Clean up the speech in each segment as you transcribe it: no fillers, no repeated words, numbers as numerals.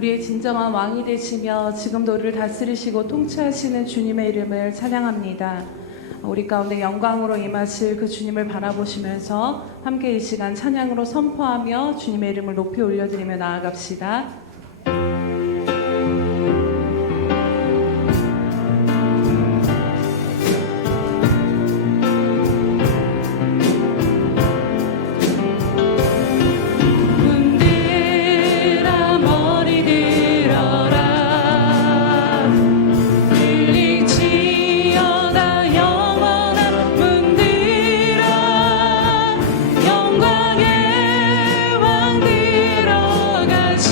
우리의 진정한 왕이 되시며 지금도 우리를 다스리시고 통치하시는 주님의 이름을 찬양합니다. 우리 가운데 영광으로 임하실 그 주님을 바라보시면서 함께 이 시간 찬양으로 선포하며 주님의 이름을 높이 올려드리며 나아갑시다. 영광의 왕 들어가시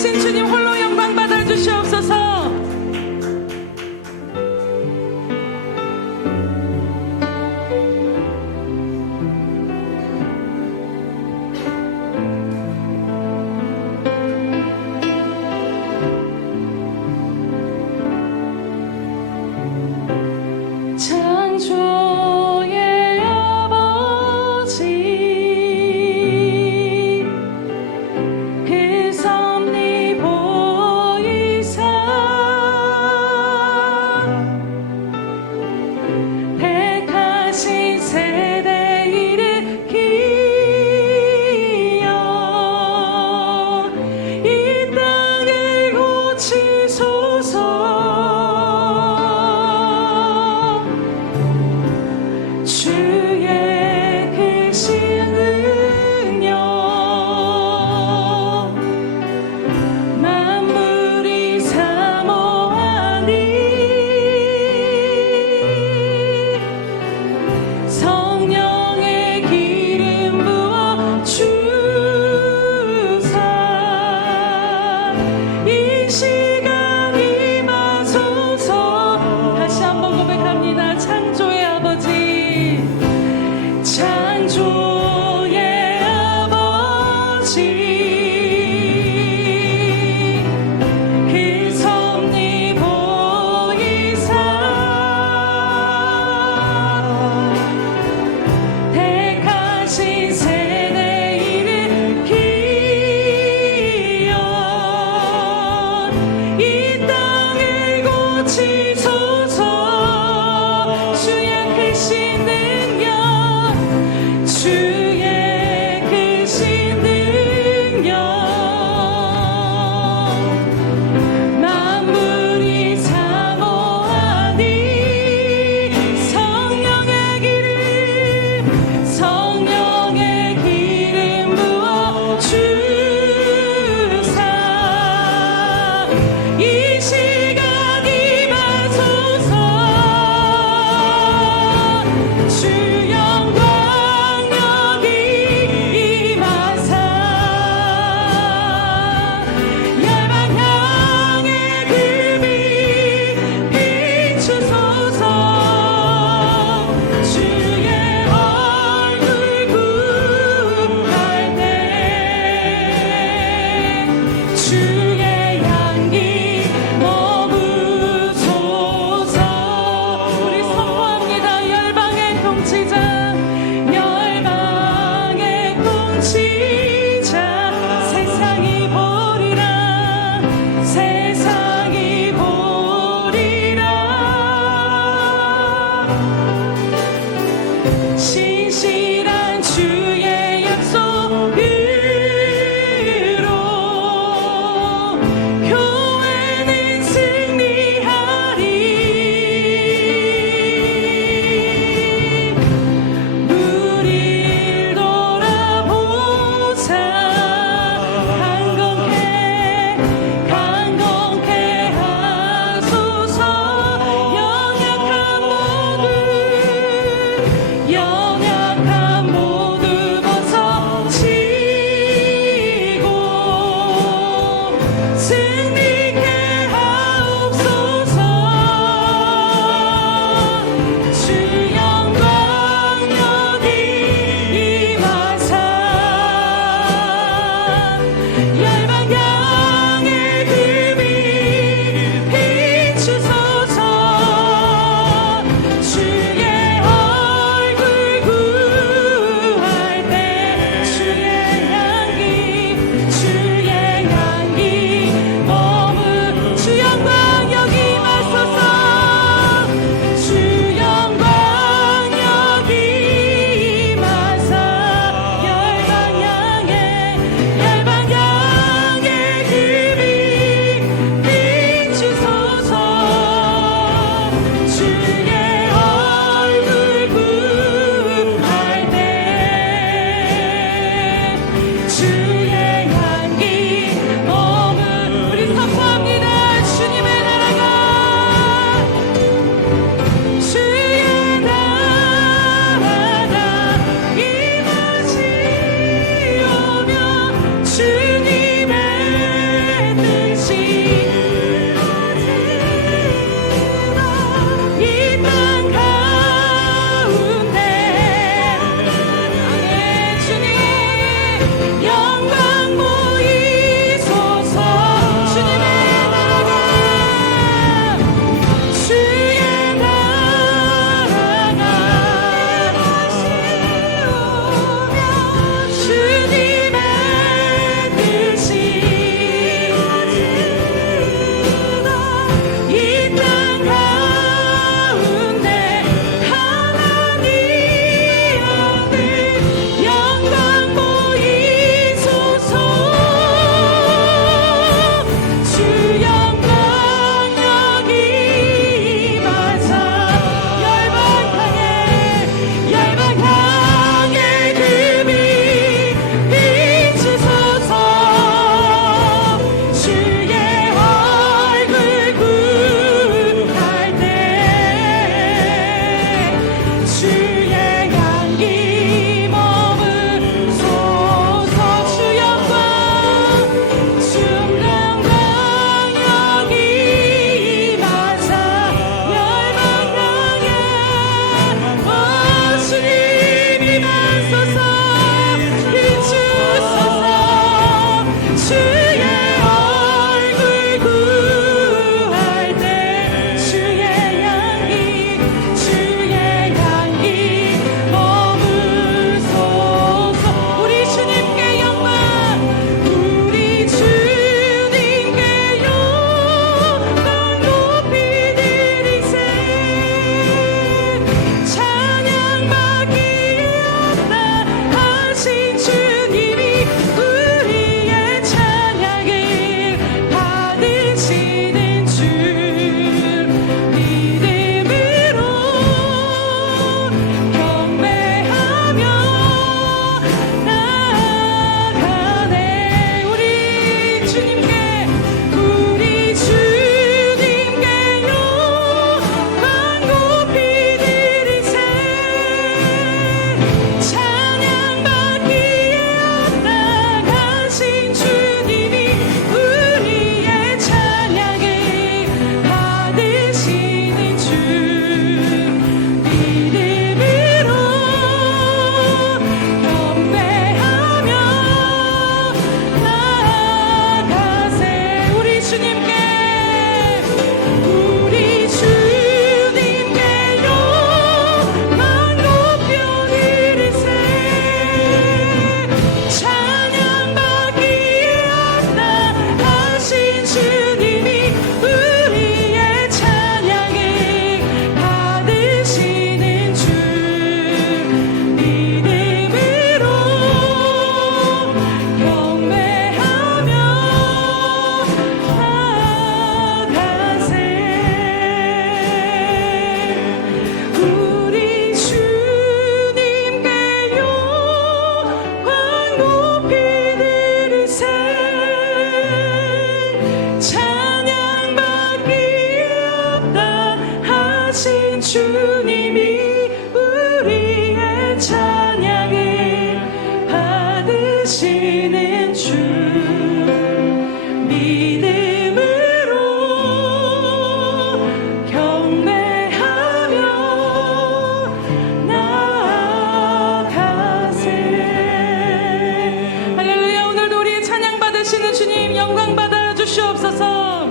살아계신 주님 홀로 영광 받아 주시옵소서. 창조의 아버지 그 섭리 주시옵소서.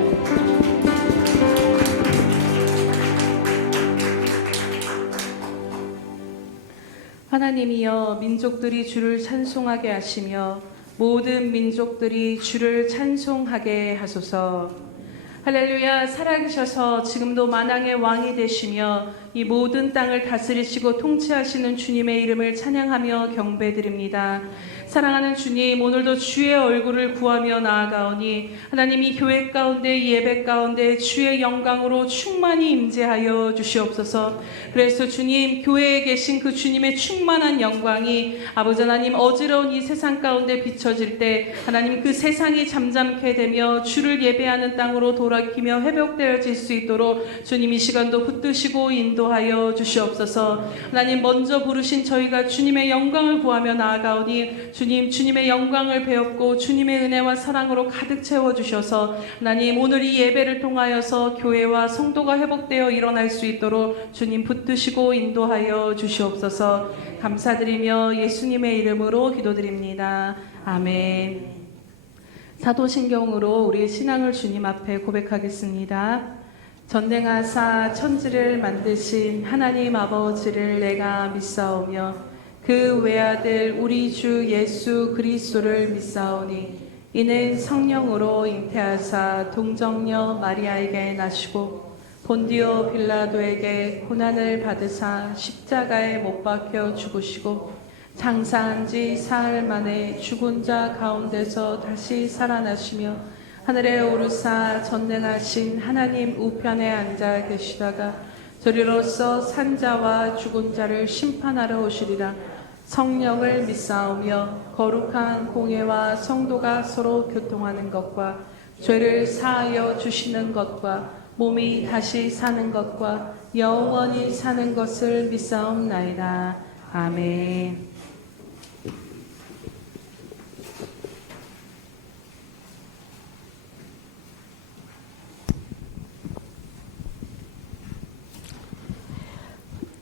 하나님이여, 민족들이 주를 찬송하게 하시며 모든 민족들이 주를 찬송하게 하소서. 할렐루야. 살아계셔서 지금도 만왕의 왕이 되시며 이 모든 땅을 다스리시고 통치하시는 주님의 이름을 찬양하며 경배드립니다. 사랑하는 주님, 오늘도 주의 얼굴을 구하며 나아가오니 하나님이 교회 가운데, 예배 가운데 주의 영광으로 충만히 임재하여 주시옵소서. 그래서 주님, 교회에 계신 그 주님의 충만한 영광이 아버지 하나님, 어지러운 이 세상 가운데 비춰질 때 하나님, 그 세상이 잠잠케 되며 주를 예배하는 땅으로 돌아키며 회복되어질 수 있도록 주님 이 시간도 붙드시고 인도하여 주시옵소서. 하나님, 먼저 부르신 저희가 주님의 영광을 구하며 나아가오니 주님, 주님의 영광을 배웠고 주님의 은혜와 사랑으로 가득 채워주셔서 하나님, 오늘 이 예배를 통하여서 교회와 성도가 회복되어 일어날 수 있도록 주님 붙드시고 인도하여 주시옵소서. 감사드리며 예수님의 이름으로 기도드립니다. 아멘. 사도신경으로 우리의 신앙을 주님 앞에 고백하겠습니다. 전능하사 천지를 만드신 하나님 아버지를 내가 믿사오며 그 외아들 우리 주 예수 그리스도를 믿사오니 이는 성령으로 잉태하사 동정녀 마리아에게 나시고 본디오 빌라도에게 고난을 받으사 십자가에 못 박혀 죽으시고 장사한 지 사흘 만에 죽은 자 가운데서 다시 살아나시며 하늘에 오르사 전능하신 하나님 우편에 앉아 계시다가 저리로서 산자와 죽은 자를 심판하러 오시리라. 성령을 믿사오며 거룩한 공예와 성도가 서로 교통하는 것과 죄를 사하여 주시는 것과 몸이 다시 사는 것과 영원히 사는 것을 믿사옵나이다. 아멘.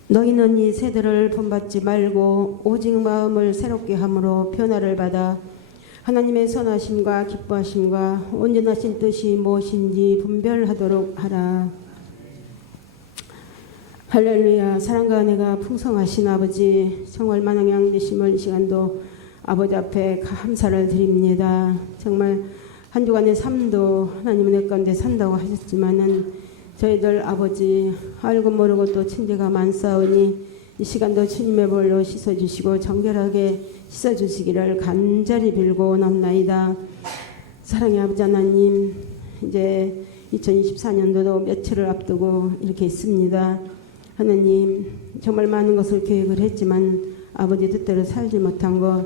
너희는 이 세대를 본받지 말고 오직 마음을 새롭게 함으로 변화를 받아 하나님의 선하심과 기뻐하심과 온전하신 뜻이 무엇인지 분별하도록 하라. 할렐루야. 사랑과 은혜가 풍성하신 아버지, 정말 만왕의 왕 되심을 이 시간도 아버지 앞에 감사를 드립니다. 정말 한 주간의 삶도 하나님 은혜 가운데 산다고 하셨지만은 저희들 아버지 알고 모르고 또 친죄가 많사오니 이 시간도 주님의 볼로 씻어주시고 정결하게 씻어주시기를 간절히 빌고 원합나이다. 사랑의 아버지 하나님, 이제 2024년도도 며칠을 앞두고 이렇게 있습니다. 하나님, 정말 많은 것을 계획을 했지만 아버지 뜻대로 살지 못한 것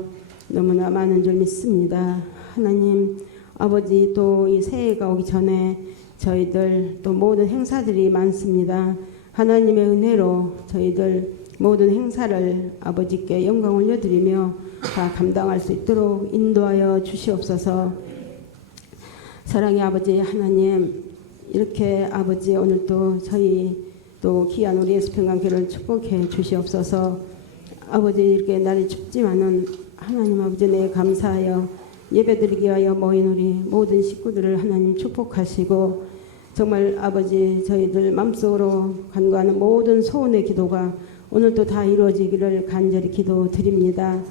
너무나 많은 줄 믿습니다. 하나님, 아버지 또 이 새해가 오기 전에 저희들 또 모든 행사들이 많습니다. 하나님의 은혜로 저희들 모든 행사를 아버지께 영광 올려드리며 다 감당할 수 있도록 인도하여 주시옵소서. 사랑의 아버지 하나님, 이렇게 아버지 오늘 또 저희 또 귀한 우리 예수평강교회를 축복해 주시옵소서. 아버지 이렇게 날이 춥지만은 하나님 아버지 내 감사하여 예배드리기 위하여 모인 우리 모든 식구들을 하나님 축복하시고 정말 아버지 저희들 마음속으로 간구하는 모든 소원의 기도가 오늘도 다 이루어지기를 간절히 기도드립니다.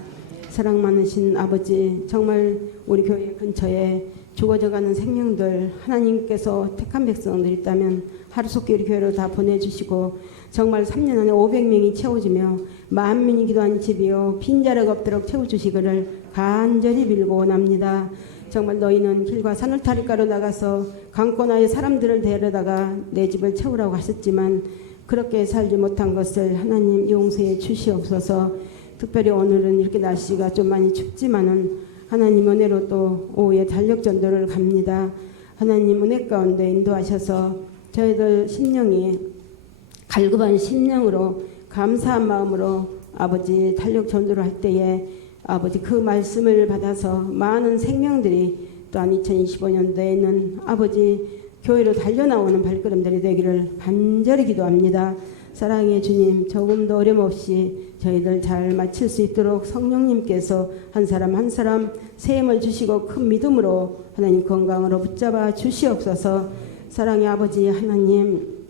사랑 많으신 아버지, 정말 우리 교회 근처에 죽어져가는 생명들 하나님께서 택한 백성들 있다면 하루속히 우리 교회로 다 보내주시고 정말 3년 안에 500명이 채워지며 만민이 기도한 집이요 빈자리가 없도록 채워주시기를 간절히 빌고 원합니다. 정말 너희는 길과 산울타리가로 나가서 강권하여 사람들을 데려다가 내 집을 채우라고 하셨지만 그렇게 살지 못한 것을 하나님 용서해 주시옵소서. 특별히 오늘은 이렇게 날씨가 좀 많이 춥지만은 하나님 은혜로 또 오후에 달력 전도를 갑니다. 하나님 은혜 가운데 인도하셔서 저희들 심령이 갈급한 심령으로 감사한 마음으로 아버지 달력 전도를 할 때에 아버지 그 말씀을 받아서 많은 생명들이 또한 2025년도에는 아버지 교회로 달려나오는 발걸음들이 되기를 간절히 기도합니다. 사랑의 주님, 조금도 어려움 없이 저희들 잘 마칠 수 있도록 성령님께서 한 사람 한 사람 세임을 주시고 큰 믿음으로 하나님 건강으로 붙잡아 주시옵소서. 사랑의 아버지 하나님,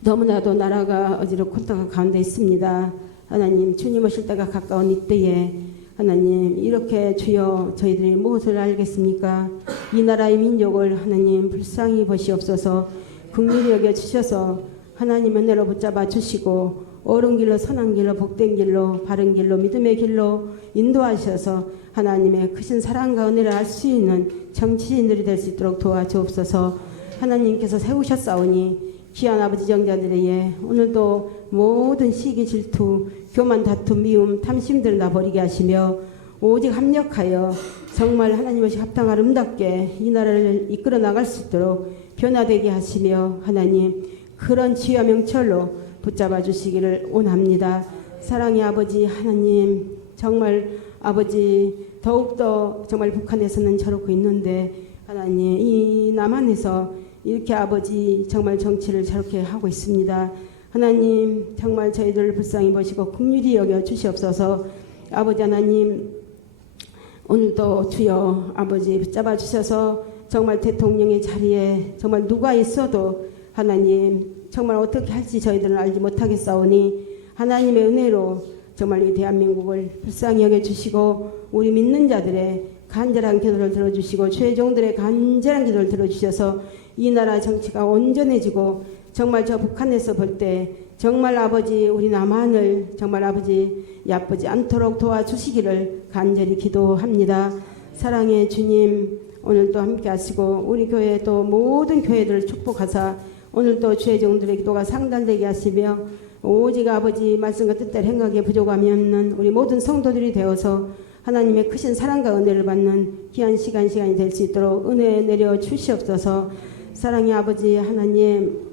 너무나도 나라가 어지럽고 고통 가운데 있습니다. 하나님, 주님 오실 때가 가까운 이때에 하나님, 이렇게 주여 저희들이 무엇을 알겠습니까? 이 나라의 민족을 하나님 불쌍히 보시옵소서. 긍휼히 여겨 주셔서 하나님 은혜로 붙잡아 주시고 옳은 길로 선한 길로 복된 길로 바른 길로 믿음의 길로 인도하셔서 하나님의 크신 사랑과 은혜를 알 수 있는 정치인들이 될 수 있도록 도와주옵소서. 하나님께서 세우셨사오니 귀한 아버지 정자들에게 오늘도 모든 시기 질투 교만 다툼 미움 탐심들을 다 버리게 하시며 오직 합력하여 정말 하나님 없이 합당 아름답게 이 나라를 이끌어 나갈 수 있도록 변화되게 하시며 하나님 그런 지혜와 명철로 붙잡아 주시기를 원합니다. 사랑의 아버지 하나님, 정말 아버지 더욱더 정말 북한에서는 저렇고 있는데 하나님 이 남한에서 이렇게 아버지 정말 정치를 저렇게 하고 있습니다. 하나님 정말 저희들을 불쌍히 보시고 긍휼히 여겨 주시옵소서. 아버지 하나님 오늘도 주여 아버지 붙잡아 주셔서 정말 대통령의 자리에 정말 누가 있어도 하나님 정말 어떻게 할지 저희들은 알지 못하겠사오니 하나님의 은혜로 정말 이 대한민국을 불쌍히 여겨주시고 우리 믿는 자들의 간절한 기도를 들어주시고 주의 종들의 간절한 기도를 들어주셔서 이 나라 정치가 온전해지고 정말 저 북한에서 볼 때 정말 아버지 우리 남한을 정말 아버지 야쁘지 않도록 도와주시기를 간절히 기도합니다. 사랑의 주님, 오늘도 함께 하시고 우리 교회 또 모든 교회들을 축복하사 오늘도 주의 종들의 기도가 상달되게 하시며 오직 아버지 말씀과 뜻대로 행하기에 부족함이 없는 우리 모든 성도들이 되어서 하나님의 크신 사랑과 은혜를 받는 귀한 시간이 될 수 있도록 은혜 내려 주시옵소서. 사랑의 아버지 하나님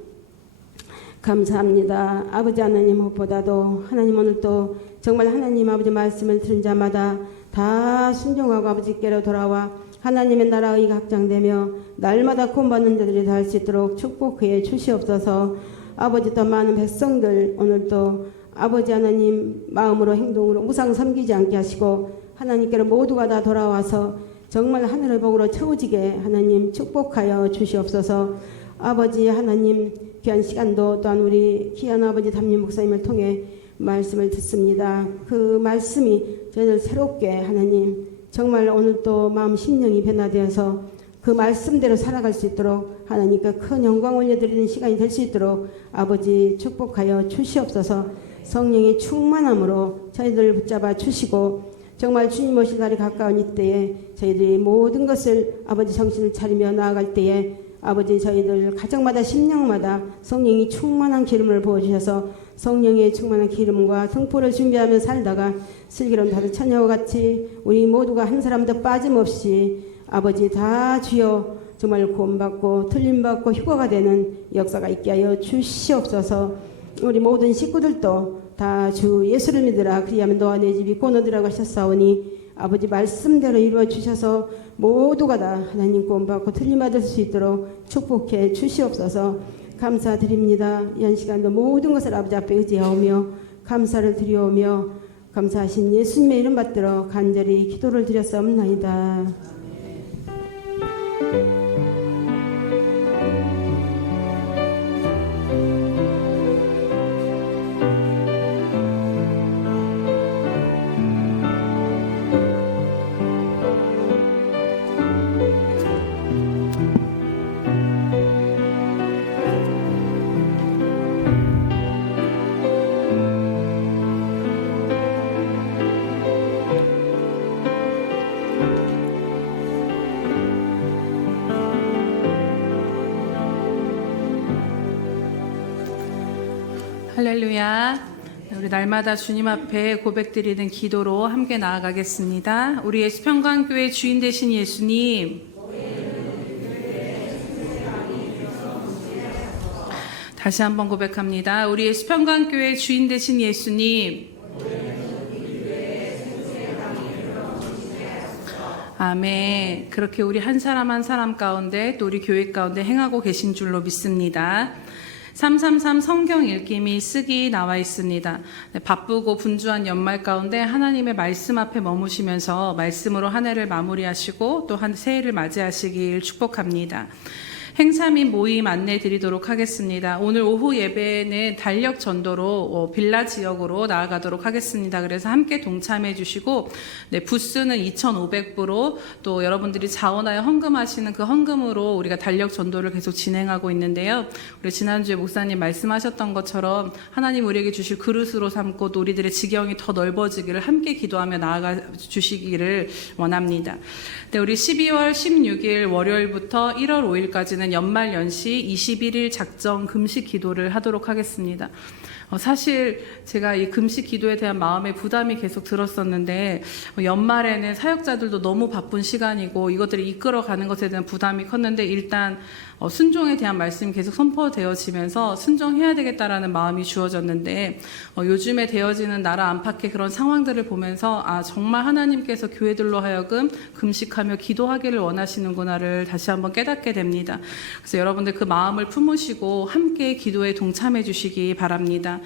감사합니다. 아버지 하나님 무엇보다도 하나님 오늘도 정말 하나님 아버지 말씀을 들은 자마다 다 순종하고 아버지께로 돌아와 하나님의 나라의 확장되며 날마다 구원받는 자들이 다 할 수 있도록 축복해 주시옵소서. 아버지 더 많은 백성들 오늘도 아버지 하나님 마음으로 행동으로 무상 섬기지 않게 하시고 하나님께로 모두가 다 돌아와서 정말 하늘의 복으로 채워지게 하나님 축복하여 주시옵소서. 아버지 하나님 귀한 시간도 또한 우리 귀한 아버지 담임 목사님을 통해 말씀을 듣습니다. 그 말씀이 저희들 새롭게 하나님 정말 오늘도 마음 심령이 변화되어서 그 말씀대로 살아갈 수 있도록 하나님께 큰 영광 올려드리는 시간이 될 수 있도록 아버지 축복하여 주시옵소서. 성령의 충만함으로 저희들을 붙잡아 주시고 정말 주님 오실 날이 가까운 이때에 저희들이 모든 것을 아버지 정신을 차리며 나아갈 때에 아버지 저희들 가정마다 심령마다 성령이 충만한 기름을 부어주셔서 성령의 충만한 기름과 성포를 준비하며 살다가 슬기로운 다른 처녀와 같이 우리 모두가 한 사람도 빠짐없이 아버지 다 주여 정말 구원받고 틀림받고 휴거가 되는 역사가 있게 하여 주시옵소서. 우리 모든 식구들도 다 주 예수를 믿으라 그리하면 너와 내 집이 권하리라고 하셨사오니 아버지 말씀대로 이루어 주셔서 모두가 다 하나님 구원받고 틀림받을 수 있도록 축복해 주시옵소서. 감사드립니다. 이 시간도 모든 것을 아버지 앞에 의지하오며 감사를 드리오며 감사하신 예수님의 이름 받들어 간절히 기도를 드렸사옵나이다. 할렐루야. 우리 날마다 주님 앞에 고백드리는 기도로 함께 나아가겠습니다. 우리 예수평강교회 주인 되신 예수님, 다시 한번 고백합니다. 우리 예수평강교회 주인 되신 예수님, 아멘. 그렇게 우리 한 사람 한 사람 가운데 또 우리 교회 가운데 행하고 계신 줄로 믿습니다. 333 성경 읽기 쓰기 나와 있습니다. 네, 바쁘고 분주한 연말 가운데 하나님의 말씀 앞에 머무시면서 말씀으로 한 해를 마무리하시고 또 한 새해를 맞이하시길 축복합니다. 행사 및 모임 안내 드리도록 하겠습니다. 오늘 오후 예배는 달력 전도로 빌라 지역으로 나아가도록 하겠습니다. 그래서 함께 동참해 주시고, 네, 부스는 2,500부로 또 여러분들이 자원하여 헌금하시는 그 헌금으로 우리가 달력 전도를 계속 진행하고 있는데요. 우리 지난주에 목사님 말씀하셨던 것처럼 하나님 우리에게 주실 그릇으로 삼고 또 우리들의 지경이 더 넓어지기를 함께 기도하며 나아가 주시기를 원합니다. 네, 우리 12월 16일 월요일부터 1월 5일까지는 연말 연시 21일 작정 금식 기도를 하도록 하겠습니다. 사실 제가 이 금식 기도에 대한 마음의 부담이 계속 들었었는데 연말에는 사역자들도 너무 바쁜 시간이고 이것들을 이끌어가는 것에 대한 부담이 컸는데 일단 순종에 대한 말씀이 계속 선포되어지면서 순종해야 되겠다라는 마음이 주어졌는데 요즘에 되어지는 나라 안팎의 그런 상황들을 보면서 정말 하나님께서 교회들로 하여금 금식하며 기도하기를 원하시는구나를 다시 한번 깨닫게 됩니다. 그래서 여러분들 그 마음을 품으시고 함께 기도에 동참해 주시기 바랍니다.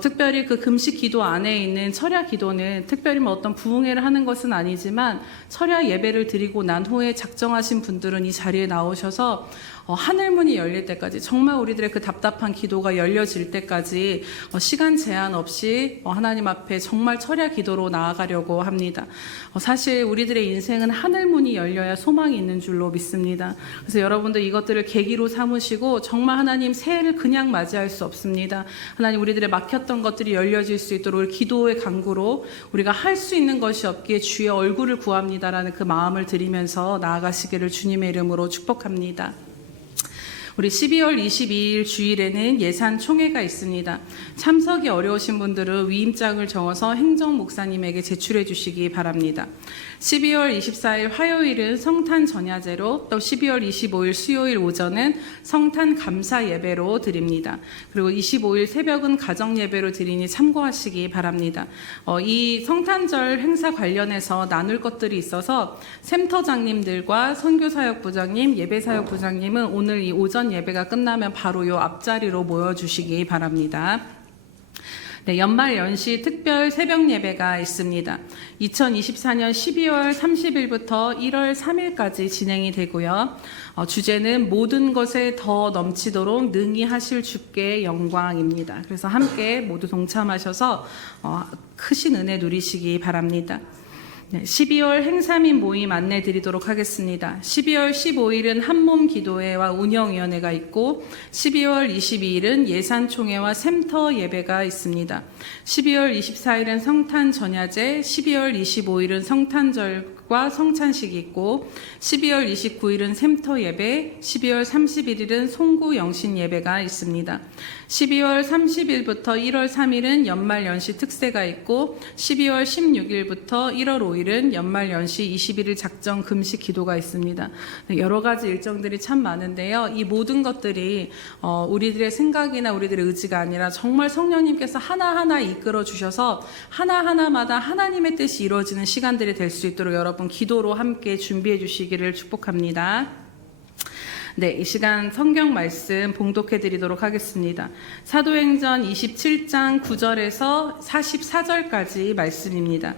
특별히 그 금식 기도 안에 있는 철야 기도는 특별히 어떤 부흥회를 하는 것은 아니지만 철야 예배를 드리고 난 후에 작정하신 분들은 이 자리에 나오셔서 하늘문이 열릴 때까지 정말 우리들의 그 답답한 기도가 열려질 때까지 시간 제한 없이 하나님 앞에 정말 철야 기도로 나아가려고 합니다. 사실 우리들의 인생은 하늘문이 열려야 소망이 있는 줄로 믿습니다. 그래서 여러분들 이것들을 계기로 삼으시고 정말 하나님 새해를 그냥 맞이할 수 없습니다. 하나님 우리들의 막혔던 것들이 열려질 수 있도록 기도의 간구로 우리가 할 수 있는 것이 없기에 주의 얼굴을 구합니다라는 그 마음을 드리면서 나아가시기를 주님의 이름으로 축복합니다. 우리 12월 22일 주일에는 예산 총회가 있습니다. 참석이 어려우신 분들은 위임장을 적어서 행정 목사님에게 제출해 주시기 바랍니다. 12월 24일 화요일은 성탄 전야제로 또 12월 25일 수요일 오전은 성탄 감사 예배로 드립니다. 그리고 25일 새벽은 가정 예배로 드리니 참고하시기 바랍니다. 이 성탄절 행사 관련해서 나눌 것들이 있어서 샘터장님들과 선교사역부장님, 예배사역부장님은 오늘 이 오전 예배가 끝나면 바로 이 앞자리로 모여주시기 바랍니다. 네, 연말 연시 특별 새벽 예배가 있습니다. 2024년 12월 30일부터 1월 3일까지 진행이 되고요. 주제는 모든 것에 더 넘치도록 능히 하실 주께 영광입니다. 그래서 함께 모두 동참하셔서 크신 은혜 누리시기 바랍니다. 네, 12월 행사 및 모임 안내 드리도록 하겠습니다. 12월 15일은 한몸 기도회와 운영위원회가 있고 12월 22일은 예산총회와 샘터 예배가 있습니다. 12월 24일은 성탄 전야제, 12월 25일은 성탄절과 성찬식이 있고 12월 29일은 샘터 예배, 12월 31일은 송구 영신 예배가 있습니다. 12월 30일부터 1월 3일은 연말 연시 특세가 있고 12월 16일부터 1월 5일은 연말 연시 21일 작정 금식 기도가 있습니다. 여러 가지 일정들이 참 많은데요. 이 모든 것들이 우리들의 생각이나 우리들의 의지가 아니라 정말 성령님께서 하나하나 이끌어 주셔서 하나하나마다 하나님의 뜻이 이루어지는 시간들이 될 수 있도록 여러분 기도로 함께 준비해 주시기를 축복합니다. 네, 이 시간 성경 말씀 봉독해 드리도록 하겠습니다. 사도행전 27장 9절에서 44절까지 말씀입니다.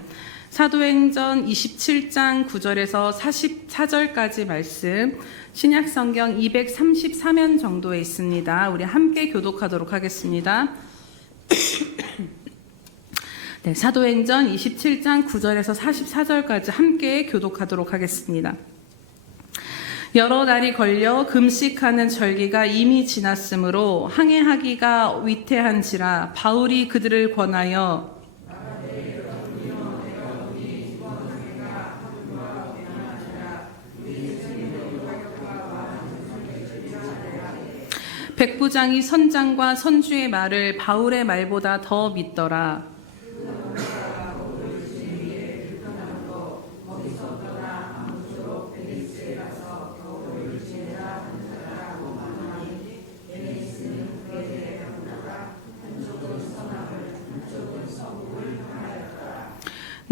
사도행전 27장 9절에서 44절까지 말씀, 신약성경 233면 정도에 있습니다. 우리 함께 교독하도록 하겠습니다. 네, 사도행전 27장 9절에서 44절까지 함께 교독하도록 하겠습니다. 여러 달이 걸려 금식하는 절기가 이미 지났으므로 항해하기가 위태한지라 바울이 그들을 권하여 백부장이 선장과 선주의 말을 바울의 말보다 더 믿더라.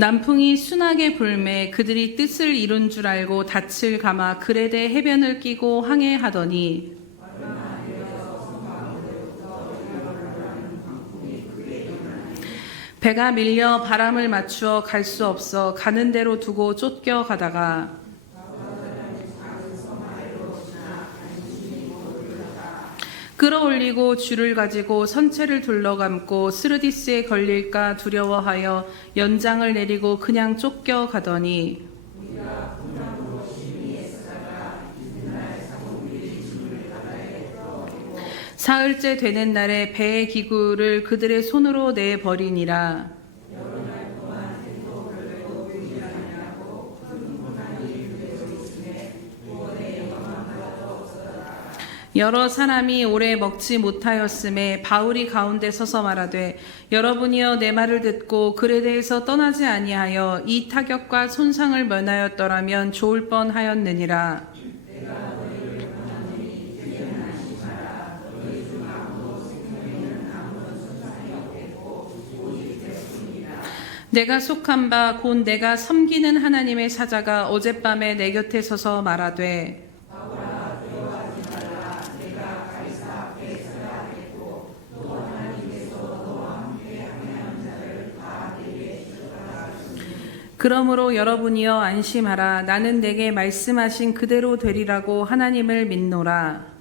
남풍이 순하게 불매 그들이 뜻을 이룬 줄 알고 닻을 감아 그레데 해변을 끼고 항해하더니 배가 밀려 바람을 맞추어 갈 수 없어 가는 대로 두고 쫓겨가다가 끌어올리고 줄을 가지고 선체를 둘러감고 스르디스에 걸릴까 두려워하여 연장을 내리고 그냥 쫓겨가더니 사흘째 되는 날에 배의 기구를 그들의 손으로 내버리니라. 여러 사람이 오래 먹지 못하였음에 바울이 가운데 서서 말하되 여러분이여 내 말을 듣고 글에 대해서 떠나지 아니하여 이 타격과 손상을 면하였더라면 좋을 뻔하였느니라. 내가 속한 바 곧 내가 섬기는 하나님의 사자가 어젯밤에 내 곁에 서서 말하되 그러므로 여러분이여 안심하라. 나는 내게 말씀하신 그대로 되리라고 하나님을 믿노라.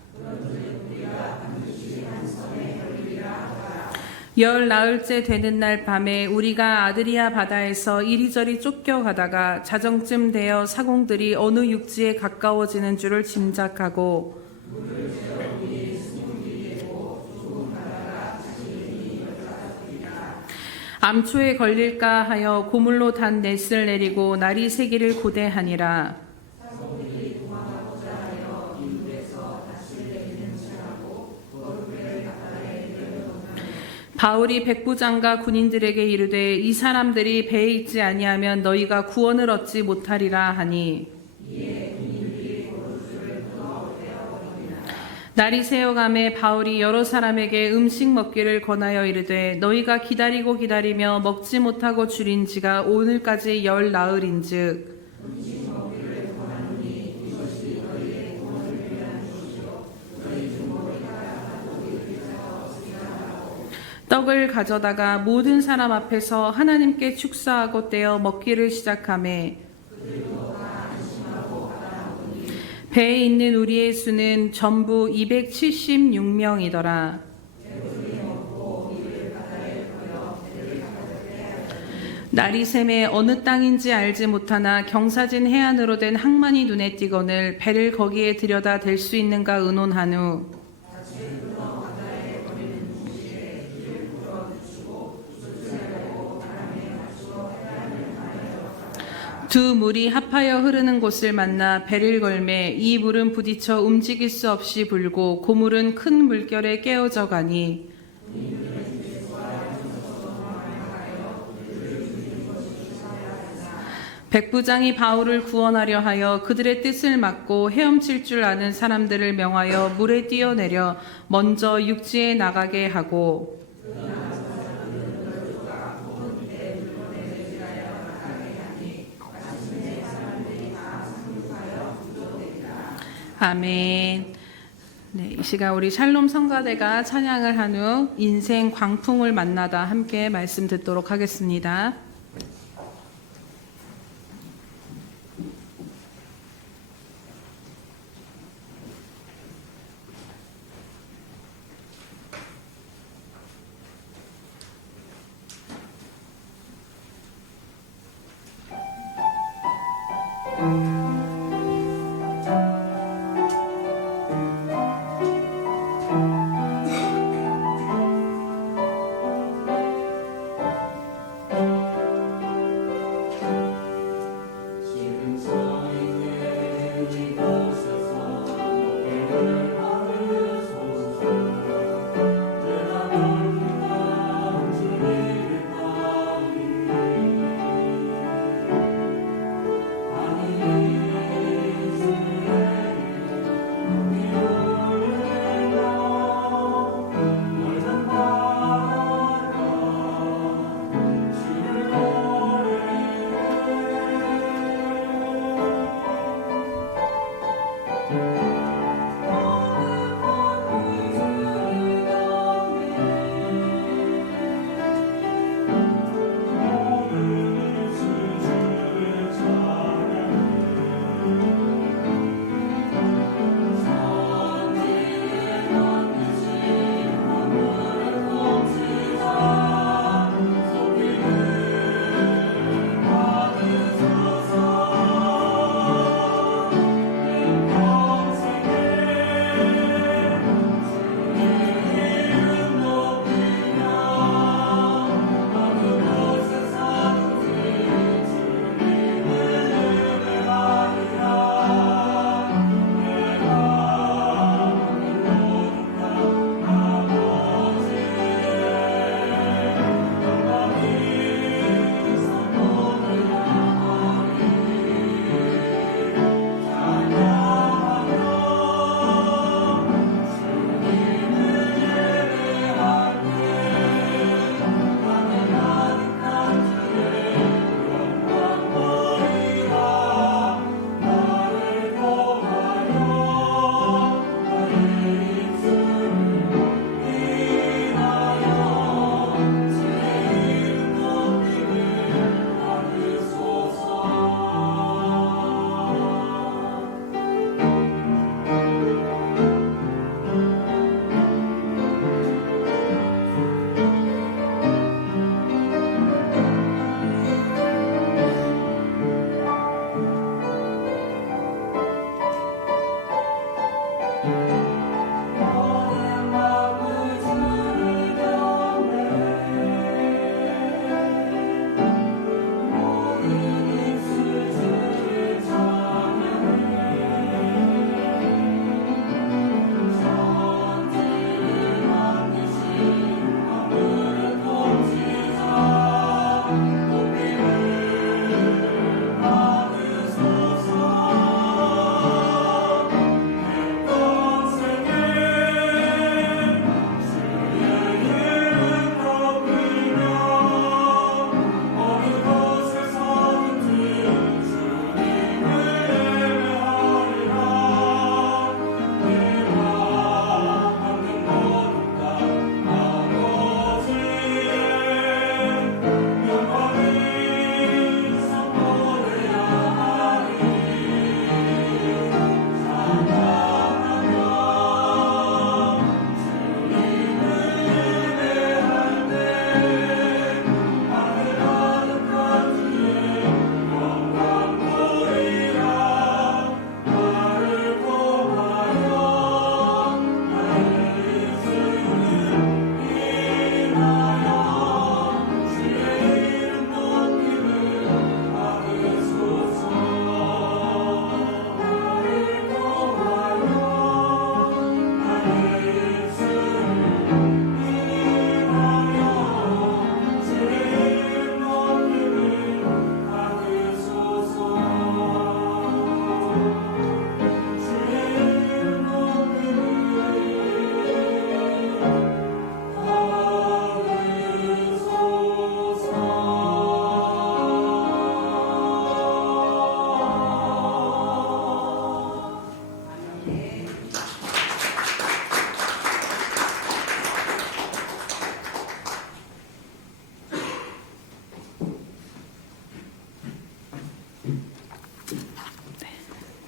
열 나흘째 되는 날 밤에 우리가 아드리아 바다에서 이리저리 쫓겨가다가 자정쯤 되어 사공들이 어느 육지에 가까워지는 줄을 짐작하고 암초에 걸릴까 하여 고물로 단 넷을 내리고 날이 새기를 고대하니라. 바울이 백부장과 군인들에게 이르되 이 사람들이 배에 있지 아니하면 너희가 구원을 얻지 못하리라 하니 날이 새어가매 바울이 여러 사람에게 음식 먹기를 권하여 이르되 너희가 기다리고 기다리며 먹지 못하고 줄인 지가 오늘까지 열 나흘인즉 떡을 가져다가 모든 사람 앞에서 하나님께 축사하고 떼어 먹기를 시작하매 배에 있는 우리의 수는 전부 276명이더라. 날이 샘에 어느 땅인지 알지 못하나 경사진 해안으로 된 항만이 눈에 띄거늘 배를 거기에 들여다 댈 수 있는가 의논한 후 두 물이 합하여 흐르는 곳을 만나 배를 걸매 이 물은 부딪혀 움직일 수 없이 불고 고물은 큰 물결에 깨어져 가니 백부장이 바울을 구원하려 하여 그들의 뜻을 막고 헤엄칠 줄 아는 사람들을 명하여 물에 뛰어내려 먼저 육지에 나가게 하고 아멘. 네, 이 시간 우리 샬롬 성가대가 찬양을 한 후 인생 광풍을 만나다 함께 말씀 듣도록 하겠습니다.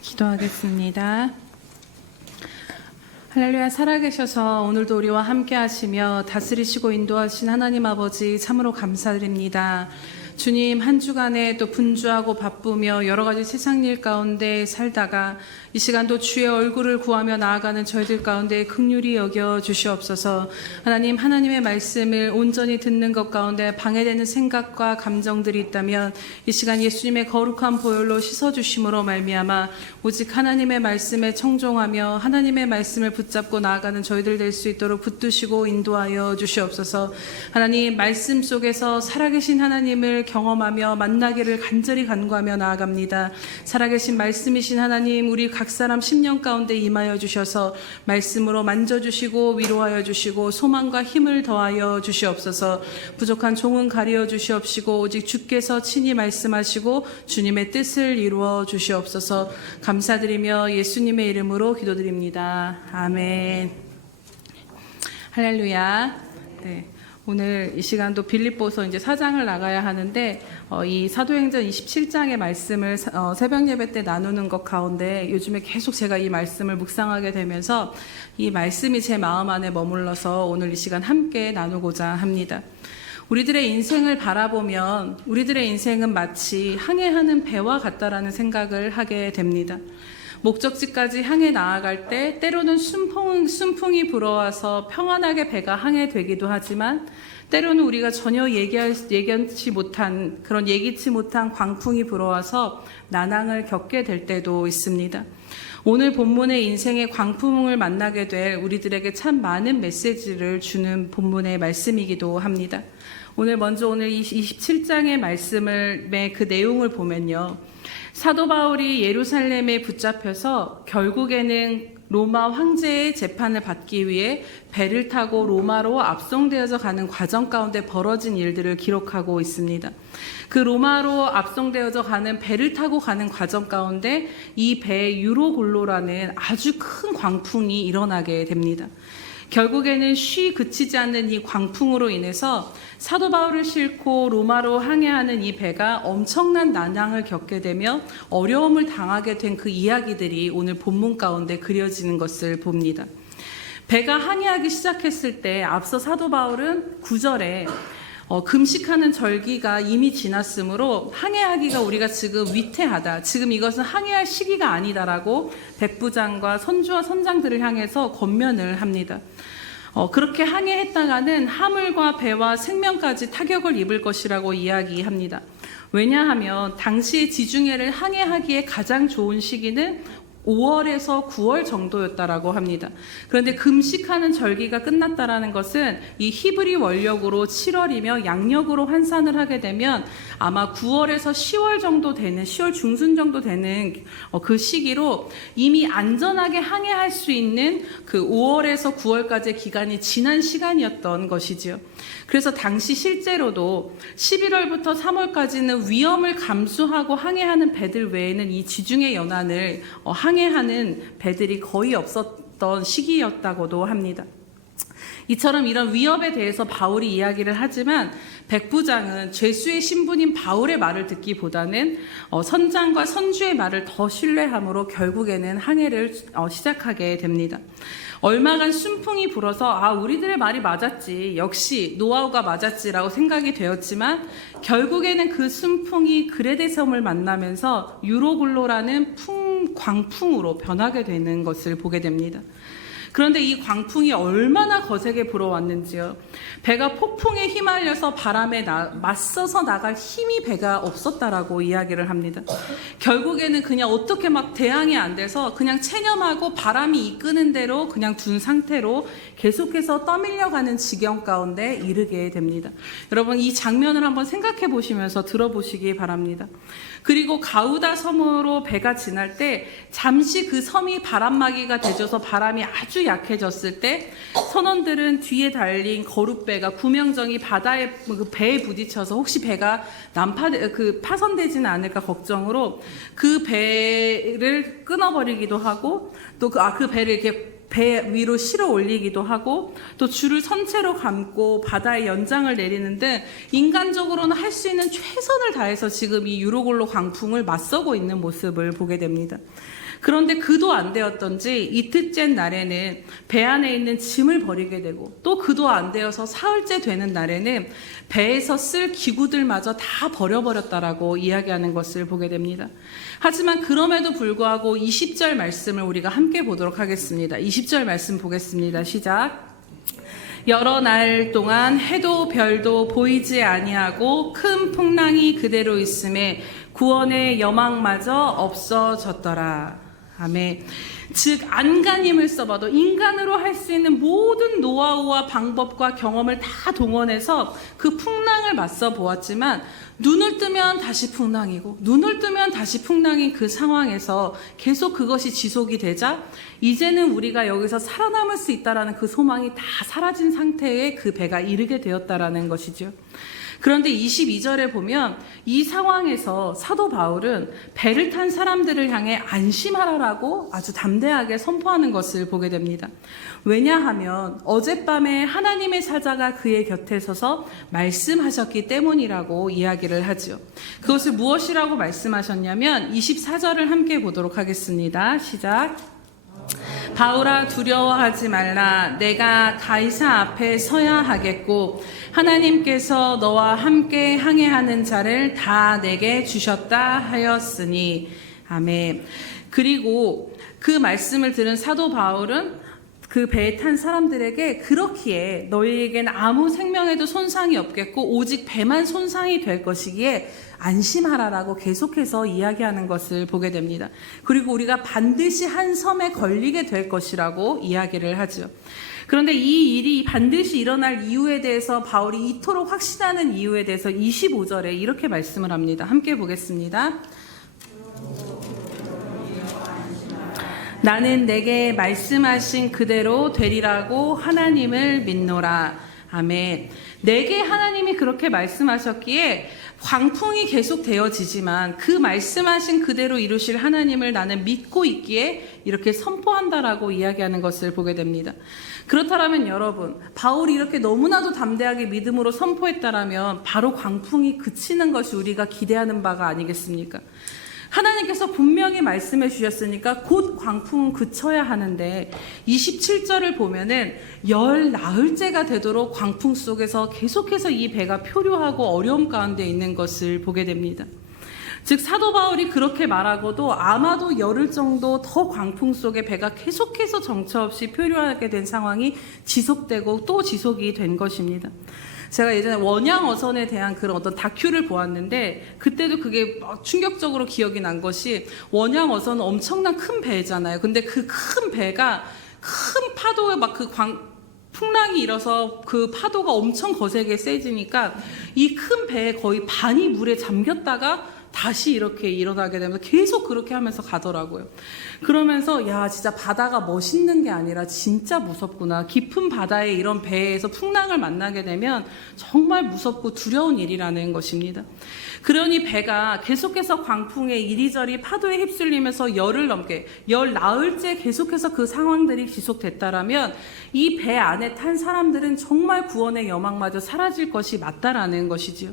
기도하겠습니다. 할렐루야. 살아계셔서 오늘도 우리와 함께 하시며 다스리시고 인도하신 하나님 아버지 참으로 감사드립니다. 주님, 한 주간에 또 분주하고 바쁘며 여러 가지 세상 일 가운데 살다가 이 시간도 주의 얼굴을 구하며 나아가는 저희들 가운데 긍휼히 여겨 주시옵소서. 하나님, 하나님의 말씀을 온전히 듣는 것 가운데 방해되는 생각과 감정들이 있다면 이 시간 예수님의 거룩한 보혈로 씻어주심으로 말미암아 오직 하나님의 말씀에 청종하며 하나님의 말씀을 붙잡고 나아가는 저희들 될 수 있도록 붙드시고 인도하여 주시옵소서. 하나님, 말씀 속에서 살아계신 하나님을 경험하며 만나기를 간절히 간구하며 나아갑니다. 살아계신 말씀이신 하나님, 우리 각 사람 심령 가운데 임하여 주셔서 말씀으로 만져주시고 위로하여 주시고 소망과 힘을 더하여 주시옵소서. 부족한 종은 가리어 주시옵시고 오직 주께서 친히 말씀하시고 주님의 뜻을 이루어 주시옵소서. 감사드리며 예수님의 이름으로 기도드립니다. 아멘. 할렐루야. 네. 오늘 이 시간도 빌립보서 이제 4장을 나가야 하는데 이 사도행전 27장의 말씀을 새벽 예배 때 나누는 것 가운데 요즘에 계속 제가 이 말씀을 묵상하게 되면서 이 말씀이 제 마음 안에 머물러서 오늘 이 시간 함께 나누고자 합니다. 우리들의 인생을 바라보면 우리들의 인생은 마치 항해하는 배와 같다라는 생각을 하게 됩니다. 목적지까지 향해 나아갈 때 때로는 순풍이 불어와서 평안하게 배가 항해되기도 하지만 때로는 우리가 전혀 예견치 못한 그런 예기치 못한 광풍이 불어와서 난항을 겪게 될 때도 있습니다. 오늘 본문의 인생의 광풍을 만나게 될 우리들에게 참 많은 메시지를 주는 본문의 말씀이기도 합니다. 오늘 27장의 말씀의 그 내용을 보면요. 사도 바울이 예루살렘에 붙잡혀서 결국에는 로마 황제의 재판을 받기 위해 배를 타고 로마로 압송되어져 가는 과정 가운데 벌어진 일들을 기록하고 있습니다. 그 로마로 압송되어져 가는 배를 타고 가는 과정 가운데 이 배 유로굴로라는 아주 큰 광풍이 일어나게 됩니다. 결국에는 그치지 않는 이 광풍으로 인해서 사도 바울을 싣고 로마로 항해하는 이 배가 엄청난 난항을 겪게 되며 어려움을 당하게 된 그 이야기들이 오늘 본문 가운데 그려지는 것을 봅니다. 배가 항해하기 시작했을 때 앞서 사도 바울은 9절에 금식하는 절기가 이미 지났으므로 항해하기가 우리가 지금 위태하다. 지금 이것은 항해할 시기가 아니다라고 백부장과 선주와 선장들을 향해서 권면을 합니다. 그렇게 항해했다가는 하물과 배와 생명까지 타격을 입을 것이라고 이야기합니다. 왜냐하면 당시 지중해를 항해하기에 가장 좋은 시기는 5월에서 9월 정도였다라고 합니다. 그런데 금식하는 절기가 끝났다라는 것은 이 히브리 원력으로 7월이며 양력으로 환산을 하게 되면 아마 9월에서 10월 정도 되는 10월 중순 정도 되는 그 시기로 이미 안전하게 항해할 수 있는 그 5월에서 9월까지의 기간이 지난 시간이었던 것이지요. 그래서 당시 실제로도 11월부터 3월까지는 위험을 감수하고 항해하는 배들 외에는 이 지중해 연안을 항해하는 배들이 거의 없었던 시기였다고도 합니다. 이처럼 이런 위협에 대해서 바울이 이야기를 하지만 백부장은 죄수의 신분인 바울의 말을 듣기보다는 선장과 선주의 말을 더 신뢰함으로 결국에는 항해를 시작하게 됩니다. 얼마간 순풍이 불어서 우리들의 말이 맞았지, 역시 노하우가 맞았지라고 생각이 되었지만 결국에는 그 순풍이 그레데 섬을 만나면서 유로굴로라는 광풍으로 변하게 되는 것을 보게 됩니다. 그런데 이 광풍이 얼마나 거세게 불어왔는지요. 배가 폭풍에 휘말려서 바람에 맞서서 나갈 힘이 배가 없었다라고 이야기를 합니다. 결국에는 그냥 어떻게 막 대항이 안 돼서 그냥 체념하고 바람이 이끄는 대로 그냥 둔 상태로 계속해서 떠밀려가는 지경 가운데 이르게 됩니다. 여러분, 이 장면을 한번 생각해 보시면서 들어보시기 바랍니다. 그리고 가우다 섬으로 배가 지날 때 잠시 그 섬이 바람막이가 되져서 바람이 아주 아주 약해졌을 때 선원들은 뒤에 달린 거룻배가 구명정이 바다에 그 배에 부딪혀서 혹시 배가 파손되지는 않을까 걱정으로 그 배를 끊어버리기도 하고 또 그 배를 이렇게 배 위로 실어 올리기도 하고 또 줄을 선체로 감고 바다에 연장을 내리는 등 인간적으로는 할 수 있는 최선을 다해서 지금 이 유로골로 광풍을 맞서고 있는 모습을 보게 됩니다. 그런데 그도 안 되었던지 이틀째 날에는 배 안에 있는 짐을 버리게 되고 또 그도 안 되어서 사흘째 되는 날에는 배에서 쓸 기구들마저 다 버려버렸다라고 이야기하는 것을 보게 됩니다. 하지만 그럼에도 불구하고 20절 말씀을 우리가 함께 보도록 하겠습니다. 20절 말씀 보겠습니다. 시작. 여러 날 동안 해도 별도 보이지 아니하고 큰 풍랑이 그대로 있음에 구원의 여망마저 없어졌더라. 아멘. 즉 안간힘을 써봐도 인간으로 할 수 있는 모든 노하우와 방법과 경험을 다 동원해서 그 풍랑을 맞서 보았지만 눈을 뜨면 다시 풍랑이고 눈을 뜨면 다시 풍랑인 그 상황에서 계속 그것이 지속이 되자 이제는 우리가 여기서 살아남을 수 있다라는 그 소망이 다 사라진 상태에 그 배가 이르게 되었다라는 것이죠. 그런데 22절에 보면 이 상황에서 사도 바울은 배를 탄 사람들을 향해 안심하라라고 아주 담대하게 선포하는 것을 보게 됩니다. 왜냐하면 어젯밤에 하나님의 사자가 그의 곁에 서서 말씀하셨기 때문이라고 이야기를 하죠. 그것을 무엇이라고 말씀하셨냐면 24절을 함께 보도록 하겠습니다. 시작. 바울아 두려워하지 말라. 내가 가이사 앞에 서야 하겠고 하나님께서 너와 함께 항해하는 자를 다 내게 주셨다 하였으니. 아멘. 그리고 그 말씀을 들은 사도 바울은 그 배에 탄 사람들에게 그렇기에 너희에게는 아무 생명에도 손상이 없겠고 오직 배만 손상이 될 것이기에 안심하라라고 계속해서 이야기하는 것을 보게 됩니다. 그리고 우리가 반드시 한 섬에 걸리게 될 것이라고 이야기를 하죠. 그런데 이 일이 반드시 일어날 이유에 대해서 바울이 이토록 확신하는 이유에 대해서 25절에 이렇게 말씀을 합니다. 함께 보겠습니다. 나는 내게 말씀하신 그대로 되리라고 하나님을 믿노라. 아멘. 내게 하나님이 그렇게 말씀하셨기에 광풍이 계속 되어지지만 그 말씀하신 그대로 이루실 하나님을 나는 믿고 있기에 이렇게 선포한다라고 이야기하는 것을 보게 됩니다. 그렇다면 여러분, 바울이 이렇게 너무나도 담대하게 믿음으로 선포했다라면 바로 광풍이 그치는 것이 우리가 기대하는 바가 아니겠습니까? 하나님께서 분명히 말씀해 주셨으니까 곧 광풍은 그쳐야 하는데 27절을 보면은 열 나흘째가 되도록 광풍 속에서 계속해서 이 배가 표류하고 어려움 가운데 있는 것을 보게 됩니다. 즉 사도 바울이 그렇게 말하고도 아마도 열흘 정도 더 광풍 속에 배가 계속해서 정처 없이 표류하게 된 상황이 지속되고 또 지속이 된 것입니다. 제가 예전에 원양어선에 대한 그런 어떤 다큐를 보았는데 그때도 그게 충격적으로 기억이 난 것이 원양어선은 엄청난 큰 배잖아요. 근데 그 큰 배가 큰 파도에 막 풍랑이 일어서 그 파도가 엄청 거세게 세지니까 이 큰 배에 거의 반이 물에 잠겼다가 다시 이렇게 일어나게 되면서 계속 그렇게 하면서 가더라고요. 그러면서 야 진짜 바다가 멋있는 게 아니라 진짜 무섭구나. 깊은 바다에 이런 배에서 풍랑을 만나게 되면 정말 무섭고 두려운 일이라는 것입니다. 그러니 배가 계속해서 광풍에 이리저리 파도에 휩쓸리면서 열 나흘째 계속해서 그 상황들이 지속됐다라면 이 배 안에 탄 사람들은 정말 구원의 여망마저 사라질 것이 맞다라는 것이지요.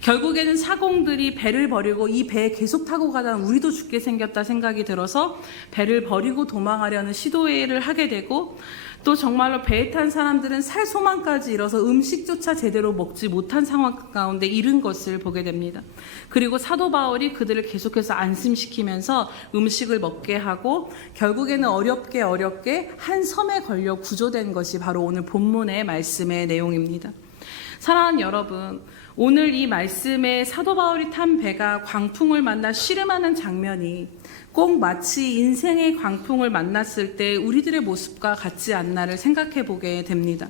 결국에는 사공들이 배를 버리고 이 배에 계속 타고 가다가 우리도 죽게 생겼다 생각이 들어서 배를 버리고 도망하려는 시도를 하게 되고 또 정말로 배에 탄 사람들은 살 소망까지 잃어서 음식조차 제대로 먹지 못한 상황 가운데 이른 것을 보게 됩니다. 그리고 사도 바울이 그들을 계속해서 안심시키면서 음식을 먹게 하고 결국에는 어렵게 한 섬에 걸려 구조된 것이 바로 오늘 본문의 말씀의 내용입니다. 사랑하는 여러분, 오늘 이 말씀에 사도 바울이 탄 배가 광풍을 만나 씨름하는 장면이 꼭 마치 인생의 광풍을 만났을 때 우리들의 모습과 같지 않나를 생각해 보게 됩니다.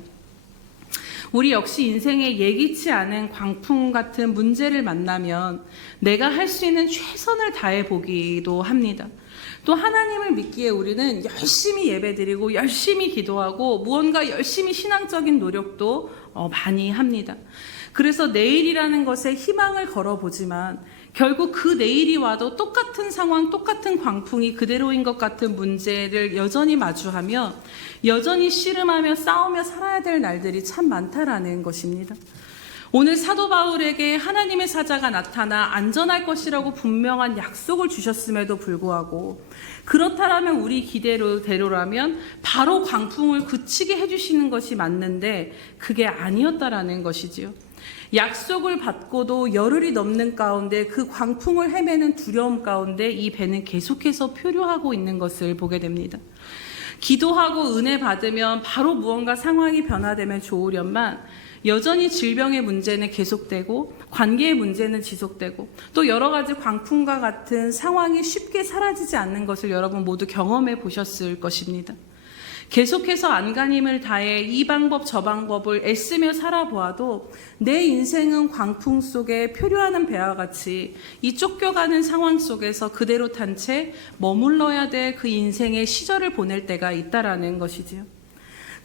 우리 역시 인생에 예기치 않은 광풍 같은 문제를 만나면 내가 할 수 있는 최선을 다해 보기도 합니다. 또 하나님을 믿기에 우리는 열심히 예배드리고 열심히 기도하고 무언가 열심히 신앙적인 노력도 많이 합니다. 그래서 내일이라는 것에 희망을 걸어보지만 결국 그 내일이 와도 똑같은 상황, 똑같은 광풍이 그대로인 것 같은 문제를 여전히 마주하며 여전히 씨름하며 싸우며 살아야 될 날들이 참 많다라는 것입니다. 오늘 사도 바울에게 하나님의 사자가 나타나 안전할 것이라고 분명한 약속을 주셨음에도 불구하고 그렇다라면 우리 기대로라면 바로 광풍을 그치게 해주시는 것이 맞는데 그게 아니었다라는 것이지요. 약속을 받고도 열흘이 넘는 가운데 그 광풍을 헤매는 두려움 가운데 이 배는 계속해서 표류하고 있는 것을 보게 됩니다. 기도하고 은혜 받으면 바로 무언가 상황이 변화되면 좋으련만 여전히 질병의 문제는 계속되고 관계의 문제는 지속되고 또 여러 가지 광풍과 같은 상황이 쉽게 사라지지 않는 것을 여러분 모두 경험해 보셨을 것입니다. 계속해서 안간힘을 다해 이 방법 저 방법을 애쓰며 살아보아도 내 인생은 광풍 속에 표류하는 배와 같이 이 쫓겨가는 상황 속에서 그대로 탄 채 머물러야 될 그 인생의 시절을 보낼 때가 있다라는 것이지요.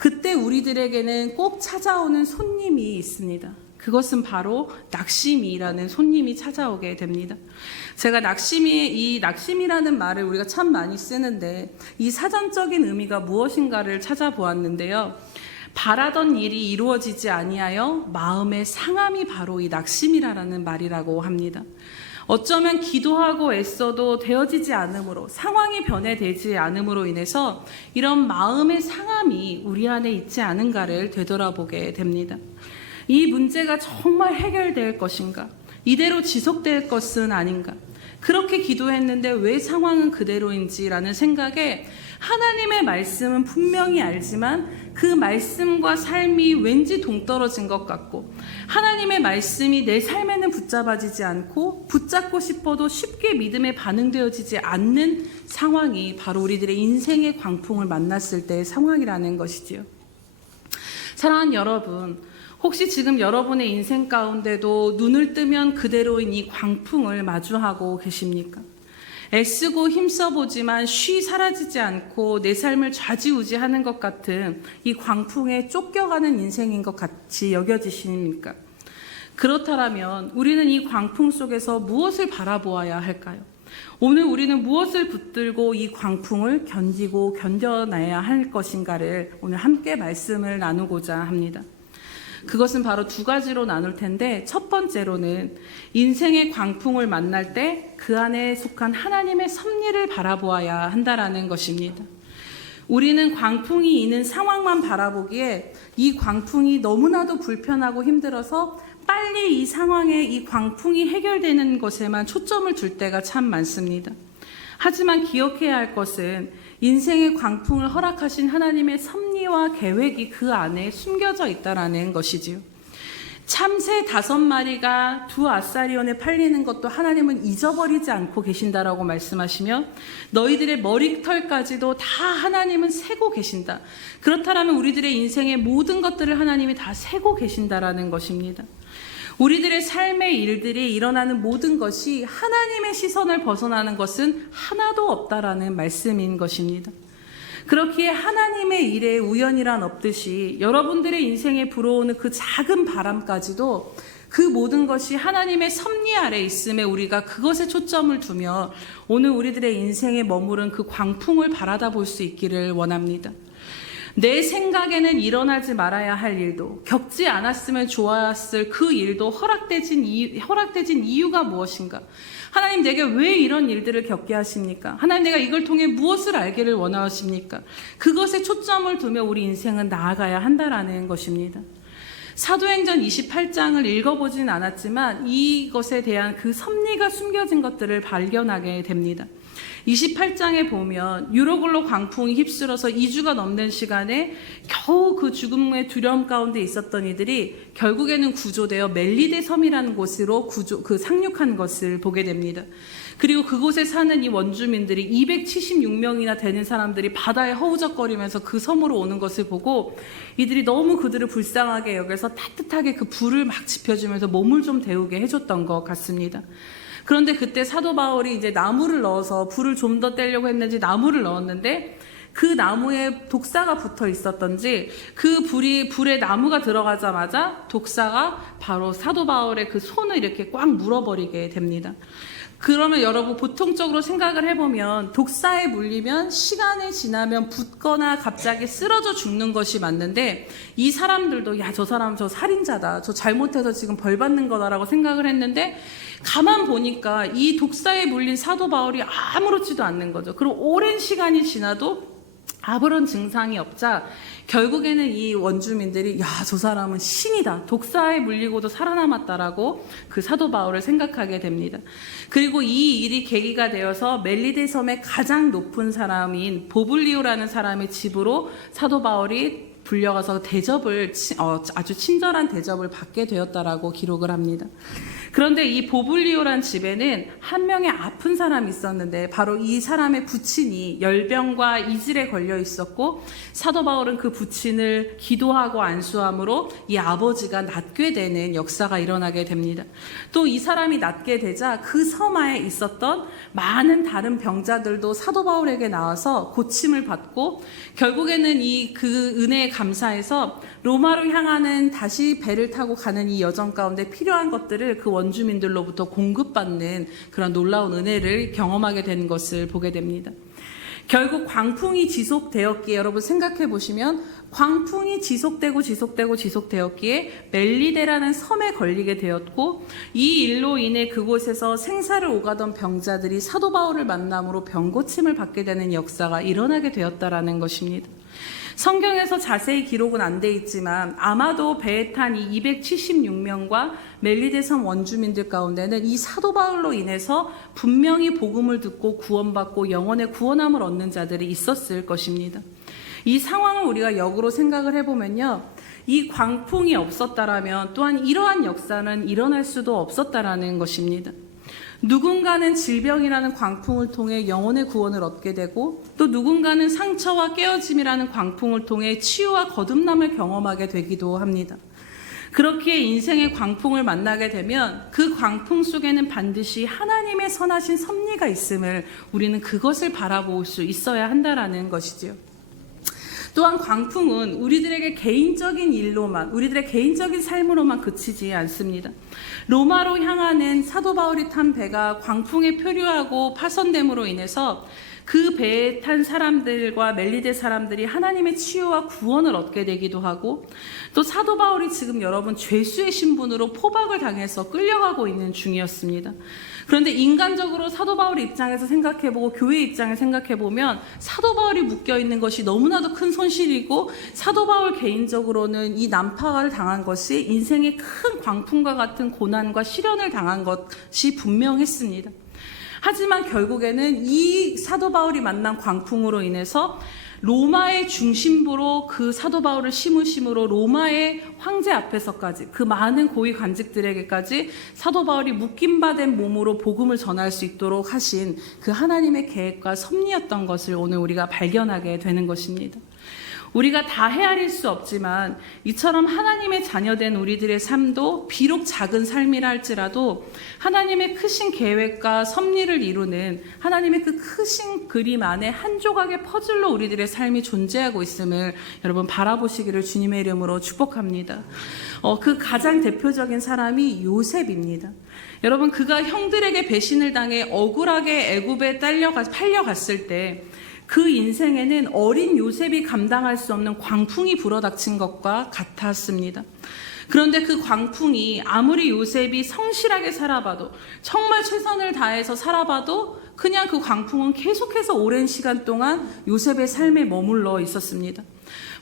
그때 우리들에게는 꼭 찾아오는 손님이 있습니다. 그것은 바로 낙심이라는 손님이 찾아오게 됩니다. 제가 이 낙심이라는 말을 우리가 참 많이 쓰는데 이 사전적인 의미가 무엇인가를 찾아보았는데요. 바라던 일이 이루어지지 아니하여 마음의 상함이 바로 이 낙심이라는 말이라고 합니다. 어쩌면 기도하고 애써도 되어지지 않으므로 상황이 변해되지 않으므로 인해서 이런 마음의 상함이 우리 안에 있지 않은가를 되돌아보게 됩니다. 이 문제가 정말 해결될 것인가? 이대로 지속될 것은 아닌가? 그렇게 기도했는데 왜 상황은 그대로인지라는 생각에 하나님의 말씀은 분명히 알지만 그 말씀과 삶이 왠지 동떨어진 것 같고 하나님의 말씀이 내 삶에는 붙잡아지지 않고 붙잡고 싶어도 쉽게 믿음에 반응되어지지 않는 상황이 바로 우리들의 인생의 광풍을 만났을 때의 상황이라는 것이지요. 사랑하는 여러분, 혹시 지금 여러분의 인생 가운데도 눈을 뜨면 그대로인 이 광풍을 마주하고 계십니까? 애쓰고 힘써보지만 쉬 사라지지 않고 내 삶을 좌지우지하는 것 같은 이 광풍에 쫓겨가는 인생인 것 같이 여겨지십니까? 그렇다면 우리는 이 광풍 속에서 무엇을 바라보아야 할까요? 오늘 우리는 무엇을 붙들고 이 광풍을 견디고 견뎌내야 할 것인가를 오늘 함께 말씀을 나누고자 합니다. 그것은 바로 두 가지로 나눌 텐데 첫 번째로는 인생의 광풍을 만날 때 그 안에 속한 하나님의 섭리를 바라보아야 한다라는 것입니다. 우리는 광풍이 있는 상황만 바라보기에 이 광풍이 너무나도 불편하고 힘들어서 빨리 이 상황에 이 광풍이 해결되는 것에만 초점을 둘 때가 참 많습니다. 하지만 기억해야 할 것은 인생의 광풍을 허락하신 하나님의 섭리와 계획이 그 안에 숨겨져 있다라는 것이지요. 참새 5마리가 두 아사리온에 팔리는 것도 하나님은 잊어버리지 않고 계신다라고 말씀하시며 너희들의 머리털까지도 다 하나님은 세고 계신다. 그렇다면 우리들의 인생의 모든 것들을 하나님이 다 세고 계신다라는 것입니다. 우리들의 삶의 일들이 일어나는 모든 것이 하나님의 시선을 벗어나는 것은 하나도 없다라는 말씀인 것입니다. 그렇기에 하나님의 일에 우연이란 없듯이 여러분들의 인생에 불어오는 그 작은 바람까지도 그 모든 것이 하나님의 섭리 아래 있음에 우리가 그것에 초점을 두며 오늘 우리들의 인생에 머무른 그 광풍을 바라다 볼 수 있기를 원합니다. 내 생각에는 일어나지 말아야 할 일도 겪지 않았으면 좋았을 그 일도 허락되진 이유가 무엇인가? 하나님 내게 왜 이런 일들을 겪게 하십니까? 하나님 내가 이걸 통해 무엇을 알기를 원하십니까? 그것에 초점을 두며 우리 인생은 나아가야 한다라는 것입니다. 사도행전 28장을 읽어보진 않았지만 이것에 대한 그 섭리가 숨겨진 것들을 발견하게 됩니다. 28장에 보면 유로글로 광풍이 휩쓸어서 2주가 넘는 시간에 겨우 그 죽음의 두려움 가운데 있었던 이들이 결국에는 구조되어 멜리데 섬이라는 곳으로 상륙한 것을 보게 됩니다. 그리고 그곳에 사는 이 원주민들이 276명이나 되는 사람들이 바다에 허우적거리면서 그 섬으로 오는 것을 보고 이들이 너무 그들을 불쌍하게 여겨서 따뜻하게 그 불을 막 지펴주면서 몸을 좀 데우게 해줬던 것 같습니다. 그런데 그때 사도 바울이 이제 나무를 넣어서 불을 좀 더 떼려고 했는지 나무를 넣었는데 그 나무에 독사가 붙어 있었던지 그 불에 나무가 들어가자마자 독사가 바로 사도 바울의 그 손을 이렇게 꽉 물어버리게 됩니다. 그러면 여러분 보통적으로 생각을 해보면 독사에 물리면 시간이 지나면 붓거나 갑자기 쓰러져 죽는 것이 맞는데 이 사람들도 야, 저 사람 저 살인자다. 저 잘못해서 지금 벌 받는 거다라고 생각을 했는데 가만 보니까 이 독사에 물린 사도 바울이 아무렇지도 않는 거죠. 그리고 오랜 시간이 지나도 아무런 증상이 없자 결국에는 이 원주민들이 야, 저 사람은 신이다. 독사에 물리고도 살아남았다라고 그 사도 바울을 생각하게 됩니다. 그리고 이 일이 계기가 되어서 멜리데 섬의 가장 높은 사람인 보블리오라는 사람의 집으로 사도 바울이 불려가서 아주 친절한 대접을 받게 되었다라고 기록을 합니다. 그런데 이 보블리오란 집에는 한 명의 아픈 사람이 있었는데 바로 이 사람의 부친이 열병과 이질에 걸려 있었고 사도 바울은 그 부친을 기도하고 안수함으로 이 아버지가 낫게 되는 역사가 일어나게 됩니다. 또 이 사람이 낫게 되자 그 섬하에 있었던 많은 다른 병자들도 사도 바울에게 나와서 고침을 받고 결국에는 그 은혜에 감사해서 로마로 향하는 다시 배를 타고 가는 이 여정 가운데 필요한 것들을 그 원주민들로부터 공급받는 그런 놀라운 은혜를 경험하게 된 것을 보게 됩니다. 결국 광풍이 지속되었기에 여러분 생각해 보시면 광풍이 지속되었기에 멜리데라는 섬에 걸리게 되었고 이 일로 인해 그곳에서 생사를 오가던 병자들이 사도 바울을 만남으로 병고침을 받게 되는 역사가 일어나게 되었다라는 것입니다. 성경에서 자세히 기록은 안 돼 있지만 아마도 배에 탄 이 276명과 멜리데 섬 원주민들 가운데는 이 사도 바울로 인해서 분명히 복음을 듣고 구원받고 영혼의 구원함을 얻는 자들이 있었을 것입니다. 이 상황을 우리가 역으로 생각을 해보면요. 이 광풍이 없었다라면 또한 이러한 역사는 일어날 수도 없었다라는 것입니다. 누군가는 질병이라는 광풍을 통해 영혼의 구원을 얻게 되고 또 누군가는 상처와 깨어짐이라는 광풍을 통해 치유와 거듭남을 경험하게 되기도 합니다. 그렇기에 인생의 광풍을 만나게 되면 그 광풍 속에는 반드시 하나님의 선하신 섭리가 있음을 우리는 그것을 바라볼 수 있어야 한다라는 것이지요. 또한 광풍은 우리들에게 개인적인 일로만, 우리들의 개인적인 삶으로만 그치지 않습니다. 로마로 향하는 사도 바울이 탄 배가 광풍에 표류하고 파손됨으로 인해서 그 배에 탄 사람들과 멜리데 사람들이 하나님의 치유와 구원을 얻게 되기도 하고 또 사도 바울이 지금 여러분 죄수의 신분으로 포박을 당해서 끌려가고 있는 중이었습니다. 그런데 인간적으로 사도 바울의 입장에서 생각해보고 교회 입장에 생각해보면 사도 바울이 묶여있는 것이 너무나도 큰 손실이고 사도 바울 개인적으로는 이 난파를 당한 것이 인생의 큰 광풍과 같은 고난과 시련을 당한 것이 분명했습니다. 하지만 결국에는 이 사도 바울이 만난 광풍으로 인해서 로마의 중심부로 그 사도 바울을 심으심으로 로마의 황제 앞에서까지 그 많은 고위 관직들에게까지 사도 바울이 묶임받은 몸으로 복음을 전할 수 있도록 하신 그 하나님의 계획과 섭리였던 것을 오늘 우리가 발견하게 되는 것입니다. 우리가 다 헤아릴 수 없지만 이처럼 하나님의 자녀된 우리들의 삶도 비록 작은 삶이라 할지라도 하나님의 크신 계획과 섭리를 이루는 하나님의 그 크신 그림 안에 한 조각의 퍼즐로 우리들의 삶이 존재하고 있음을 여러분 바라보시기를 주님의 이름으로 축복합니다. 그 가장 대표적인 사람이 요셉입니다. 여러분 그가 형들에게 배신을 당해 억울하게 애굽에 팔려갔을 때 그 인생에는 어린 요셉이 감당할 수 없는 광풍이 불어닥친 것과 같았습니다. 그런데 그 광풍이 아무리 요셉이 성실하게 살아봐도 정말 최선을 다해서 살아봐도 그냥 그 광풍은 계속해서 오랜 시간 동안 요셉의 삶에 머물러 있었습니다.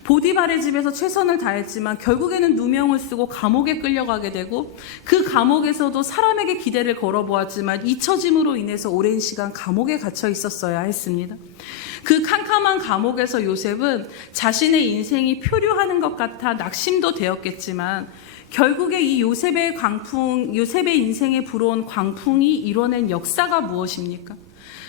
보디발의 집에서 최선을 다했지만 결국에는 누명을 쓰고 감옥에 끌려가게 되고 그 감옥에서도 사람에게 기대를 걸어보았지만 잊혀짐으로 인해서 오랜 시간 감옥에 갇혀 있었어야 했습니다. 그 캄캄한 감옥에서 요셉은 자신의 인생이 표류하는 것 같아 낙심도 되었겠지만 결국에 이 요셉의 인생에 불어온 광풍이 이뤄낸 역사가 무엇입니까?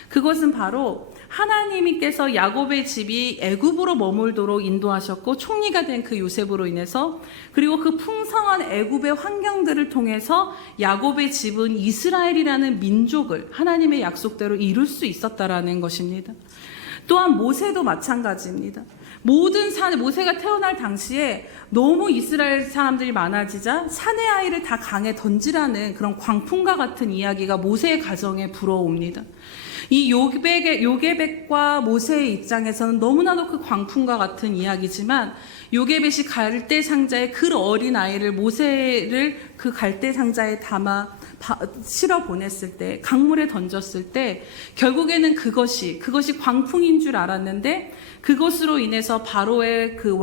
그것은 바로 하나님께서 야곱의 집이 애굽으로 머물도록 인도하셨고 총리가 된 그 요셉으로 인해서, 그리고 그 풍성한 애굽의 환경들을 통해서 야곱의 집은 이스라엘이라는 민족을 하나님의 약속대로 이룰 수 있었다라는 것입니다. 또한 모세도 마찬가지입니다. 모세가 태어날 당시에 너무 이스라엘 사람들이 많아지자 사내 아이를 다 강에 던지라는 그런 광풍과 같은 이야기가 모세의 가정에 불어옵니다. 이 요게벳과 모세의 입장에서는 너무나도 그 광풍과 같은 이야기지만, 요게벳이 갈대 상자에 그 어린 아이를, 모세를 그 갈대 상자에 담아 실어 보냈을 때, 강물에 던졌을 때, 결국에는 그것이 광풍인 줄 알았는데, 그것으로 인해서 바로의 그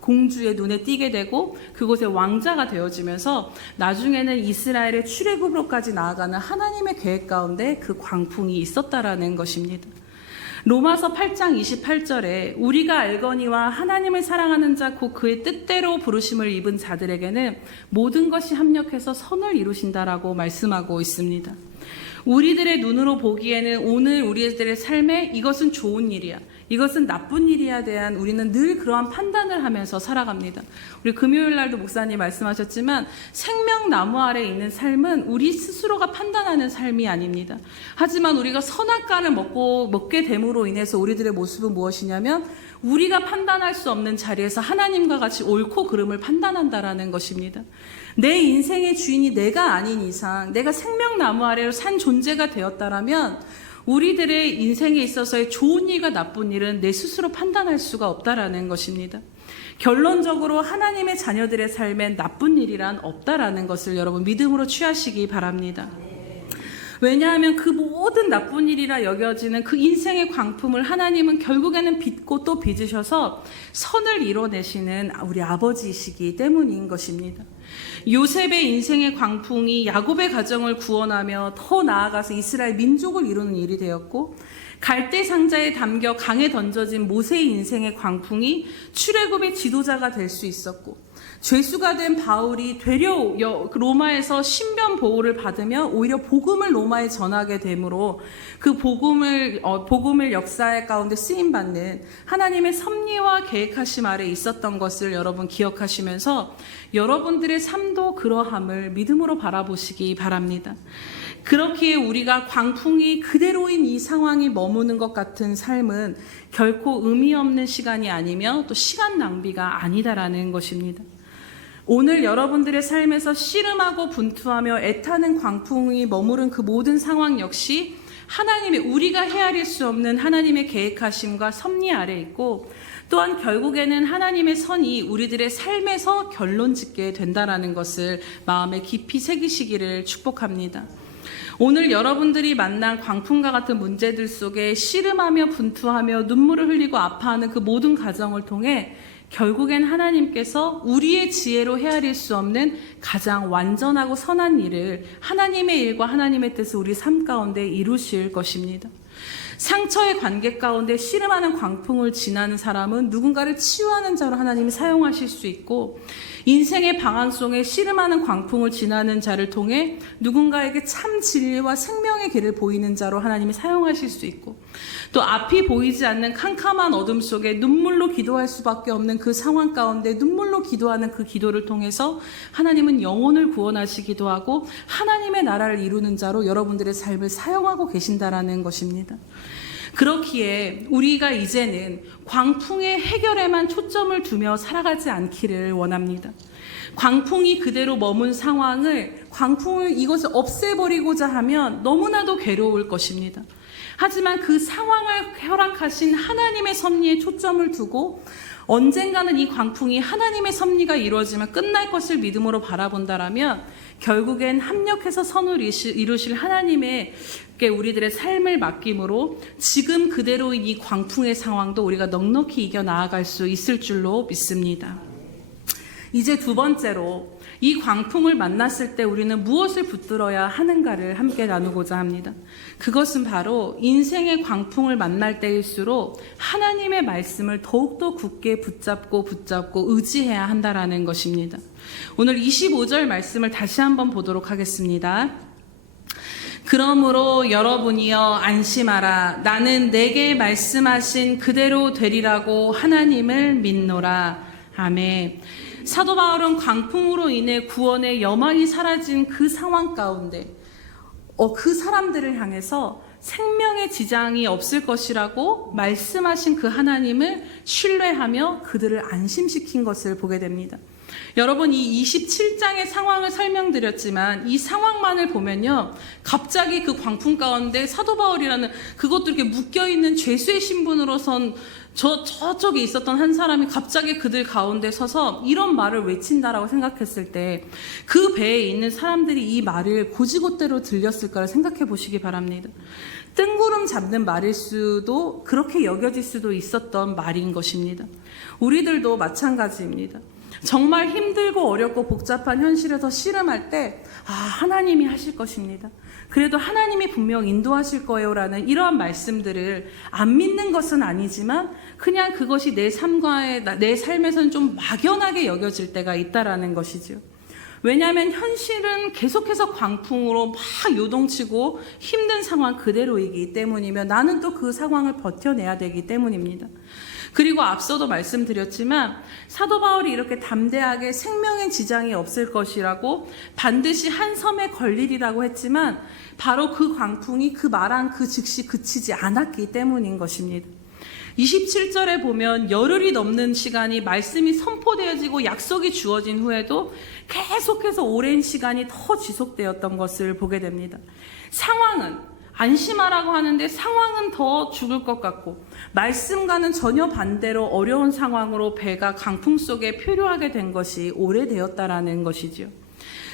공주의 눈에 띄게 되고 그곳의 왕자가 되어지면서 나중에는 이스라엘의 출애굽으로까지 나아가는 하나님의 계획 가운데 그 광풍이 있었다라는 것입니다. 로마서 8장 28절에 우리가 알거니와 하나님을 사랑하는 자 곧 그의 뜻대로 부르심을 입은 자들에게는 모든 것이 합력해서 선을 이루신다라고 말씀하고 있습니다. 우리들의 눈으로 보기에는 오늘 우리들의 삶에 이것은 좋은 일이야, 이것은 나쁜 일이야 대한 우리는 늘 그러한 판단을 하면서 살아갑니다. 우리 금요일 날도 목사님 말씀하셨지만 생명나무 아래 있는 삶은 우리 스스로가 판단하는 삶이 아닙니다. 하지만 우리가 선악과를 먹게 됨으로 인해서 우리들의 모습은 무엇이냐면 우리가 판단할 수 없는 자리에서 하나님과 같이 옳고 그름을 판단한다라는 것입니다. 내 인생의 주인이 내가 아닌 이상, 내가 생명나무 아래로 산 존재가 되었다라면 우리들의 인생에 있어서의 좋은 일과 나쁜 일은 내 스스로 판단할 수가 없다라는 것입니다. 결론적으로 하나님의 자녀들의 삶엔 나쁜 일이란 없다라는 것을 여러분 믿음으로 취하시기 바랍니다. 왜냐하면 그 모든 나쁜 일이라 여겨지는 그 인생의 광풍을 하나님은 결국에는 빚고 또 빚으셔서 선을 이뤄내시는 우리 아버지이시기 때문인 것입니다. 요셉의 인생의 광풍이 야곱의 가정을 구원하며 더 나아가서 이스라엘 민족을 이루는 일이 되었고, 갈대 상자에 담겨 강에 던져진 모세의 인생의 광풍이 출애굽의 지도자가 될 수 있었고, 죄수가 된 바울이 되려 로마에서 신변 보호를 받으며 오히려 복음을 로마에 전하게 되므로 그 복음을 역사 가운데 쓰임받는 하나님의 섭리와 계획하심 아래 있었던 것을 여러분 기억하시면서 여러분들의 삶도 그러함을 믿음으로 바라보시기 바랍니다. 그렇기에 우리가 광풍이 그대로인 이 상황이 머무는 것 같은 삶은 결코 의미 없는 시간이 아니며 또 시간 낭비가 아니다라는 것입니다. 오늘 여러분들의 삶에서 씨름하고 분투하며 애타는 광풍이 머무른 그 모든 상황 역시 하나님의, 우리가 헤아릴 수 없는 하나님의 계획하심과 섭리 아래 있고, 또한 결국에는 하나님의 선이 우리들의 삶에서 결론 짓게 된다라는 것을 마음에 깊이 새기시기를 축복합니다. 오늘 여러분들이 만난 광풍과 같은 문제들 속에 씨름하며 분투하며 눈물을 흘리고 아파하는 그 모든 과정을 통해 결국엔 하나님께서 우리의 지혜로 헤아릴 수 없는 가장 완전하고 선한 일을, 하나님의 일과 하나님의 뜻을 우리 삶 가운데 이루실 것입니다. 상처의 관계 가운데 씨름하는 광풍을 지나는 사람은 누군가를 치유하는 자로 하나님이 사용하실 수 있고, 인생의 방황 속에 씨름하는 광풍을 지나는 자를 통해 누군가에게 참 진리와 생명의 길을 보이는 자로 하나님이 사용하실 수 있고, 또 앞이 보이지 않는 캄캄한 어둠 속에 눈물로 기도할 수밖에 없는 그 상황 가운데 눈물로 기도하는 그 기도를 통해서 하나님은 영혼을 구원하시기도 하고 하나님의 나라를 이루는 자로 여러분들의 삶을 사용하고 계신다라는 것입니다. 그렇기에 우리가 이제는 광풍의 해결에만 초점을 두며 살아가지 않기를 원합니다. 광풍이 그대로 머문 상황을, 이것을 없애버리고자 하면 너무나도 괴로울 것입니다. 하지만 그 상황을 허락하신 하나님의 섭리에 초점을 두고 언젠가는 이 광풍이 하나님의 섭리가 이루어지면 끝날 것을 믿음으로 바라본다라면 결국엔 합력해서 선을 이루실 하나님에게 우리들의 삶을 맡김으로 지금 그대로인 이 광풍의 상황도 우리가 넉넉히 이겨 나아갈 수 있을 줄로 믿습니다. 이제 두 번째로 이 광풍을 만났을 때 우리는 무엇을 붙들어야 하는가를 함께 나누고자 합니다. 그것은 바로 인생의 광풍을 만날 때일수록 하나님의 말씀을 더욱더 굳게 붙잡고 의지해야 한다라는 것입니다. 오늘 25절 말씀을 다시 한번 보도록 하겠습니다. 그러므로 여러분이여 안심하라. 나는 내게 말씀하신 그대로 되리라고 하나님을 믿노라. 아멘. 사도 바울은 광풍으로 인해 구원의 여망이 사라진 그 상황 가운데 그 사람들을 향해서 생명의 지장이 없을 것이라고 말씀하신 그 하나님을 신뢰하며 그들을 안심시킨 것을 보게 됩니다. 여러분, 이 27장의 상황을 설명드렸지만 이 상황만을 보면요, 갑자기 그 광풍 가운데 사도 바울이라는 그것도 이렇게 묶여있는 죄수의 신분으로선 저쪽에 있었던 한 사람이 갑자기 그들 가운데 서서 이런 말을 외친다라고 생각했을 때 그 배에 있는 사람들이 이 말을 고지곳대로 들렸을까를 생각해 보시기 바랍니다. 뜬구름 잡는 말일 수도, 그렇게 여겨질 수도 있었던 말인 것입니다. 우리들도 마찬가지입니다. 정말 힘들고 어렵고 복잡한 현실에서 씨름할 때 하나님이 하실 것입니다. 그래도 하나님이 분명 인도하실 거예요라는 이러한 말씀들을 안 믿는 것은 아니지만 그냥 그것이 내 삶에서는 좀 막연하게 여겨질 때가 있다라는 것이죠. 왜냐하면 현실은 계속해서 광풍으로 막 요동치고 힘든 상황 그대로이기 때문이며 나는 또 그 상황을 버텨내야 되기 때문입니다. 그리고 앞서도 말씀드렸지만 사도 바울이 이렇게 담대하게 생명의 지장이 없을 것이라고 반드시 한 섬에 걸리리라고 했지만 바로 그 광풍이 그 말한 그 즉시 그치지 않았기 때문인 것입니다. 27절에 보면 열흘이 넘는 시간이 말씀이 선포되어지고 약속이 주어진 후에도 계속해서 오랜 시간이 더 지속되었던 것을 보게 됩니다. 상황은 안심하라고 하는데 상황은 더 죽을 것 같고 말씀과는 전혀 반대로 어려운 상황으로 배가 강풍 속에 표류하게 된 것이 오래되었다라는 것이죠.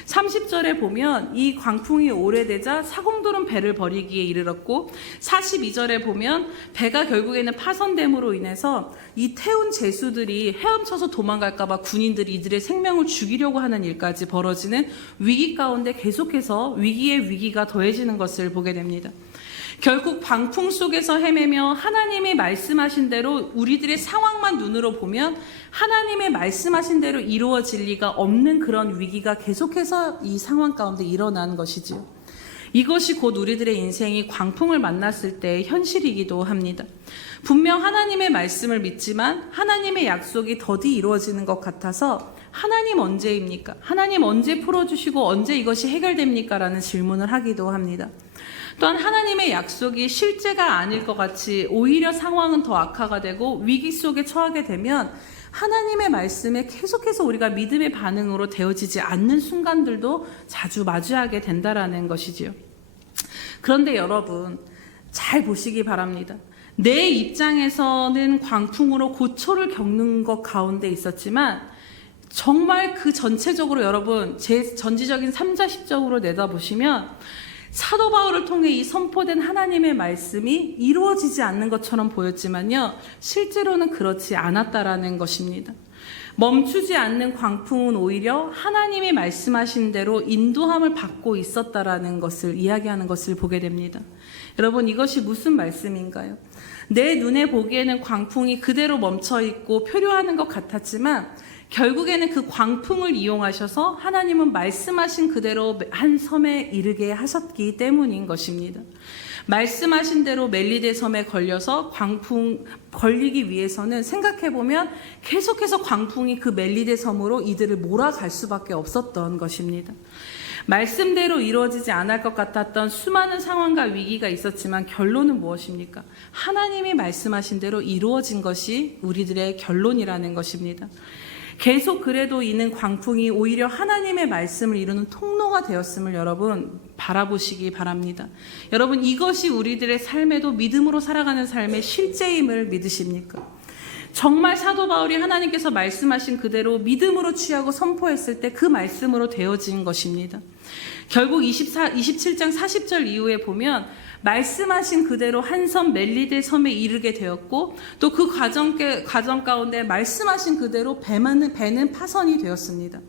30절에 보면 이 광풍이 오래되자 사공들은 배를 버리기에 이르렀고 42절에 보면 배가 결국에는 파손됨으로 인해서 이 태운 제수들이 헤엄쳐서 도망갈까 봐 군인들이 이들의 생명을 죽이려고 하는 일까지 벌어지는 위기 가운데 계속해서 위기에 위기가 더해지는 것을 보게 됩니다. 결국 광풍 속에서 헤매며 하나님이 말씀하신 대로 우리들의 상황만 눈으로 보면 하나님의 말씀하신 대로 이루어질 리가 없는 그런 위기가 계속해서 이 상황 가운데 일어난 것이지요. 이것이 곧 우리들의 인생이 광풍을 만났을 때의 현실이기도 합니다. 분명 하나님의 말씀을 믿지만 하나님의 약속이 더디 이루어지는 것 같아서 하나님 언제입니까? 하나님 언제 풀어주시고 언제 이것이 해결됩니까? 라는 질문을 하기도 합니다. 또한 하나님의 약속이 실제가 아닐 것 같이 오히려 상황은 더 악화가 되고 위기 속에 처하게 되면 하나님의 말씀에 계속해서 우리가 믿음의 반응으로 되어지지 않는 순간들도 자주 마주하게 된다라는 것이지요. 그런데 여러분, 잘 보시기 바랍니다. 내 입장에서는 광풍으로 고초를 겪는 것 가운데 있었지만 정말 그 전체적으로 여러분 제 전지적인 3자식적으로 내다보시면 사도 바울을 통해 이 선포된 하나님의 말씀이 이루어지지 않는 것처럼 보였지만요, 실제로는 그렇지 않았다라는 것입니다. 멈추지 않는 광풍은 오히려 하나님이 말씀하신 대로 인도함을 받고 있었다라는 것을 이야기하는 것을 보게 됩니다. 여러분, 이것이 무슨 말씀인가요? 내 눈에 보기에는 광풍이 그대로 멈춰 있고 표류하는 것 같았지만 결국에는 그 광풍을 이용하셔서 하나님은 말씀하신 그대로 한 섬에 이르게 하셨기 때문인 것입니다. 말씀하신 대로 멜리데 섬에 걸려서 광풍 걸리기 위해서는 생각해보면 계속해서 광풍이 그 멜리데 섬으로 이들을 몰아갈 수밖에 없었던 것입니다. 말씀대로 이루어지지 않을 것 같았던 수많은 상황과 위기가 있었지만 결론은 무엇입니까? 하나님이 말씀하신 대로 이루어진 것이 우리들의 결론이라는 것입니다. 계속 그래도 이는 광풍이 오히려 하나님의 말씀을 이루는 통로가 되었음을 여러분 바라보시기 바랍니다. 여러분, 이것이 우리들의 삶에도 믿음으로 살아가는 삶의 실제임을 믿으십니까? 정말 사도 바울이 하나님께서 말씀하신 그대로 믿음으로 취하고 선포했을 때 그 말씀으로 되어진 것입니다. 결국 27장 40절 이후에 보면 말씀하신 그대로 한 섬 멜리데 섬에 이르게 되었고 또 그 과정 가운데 말씀하신 그대로 배는 파선이 되었습니다.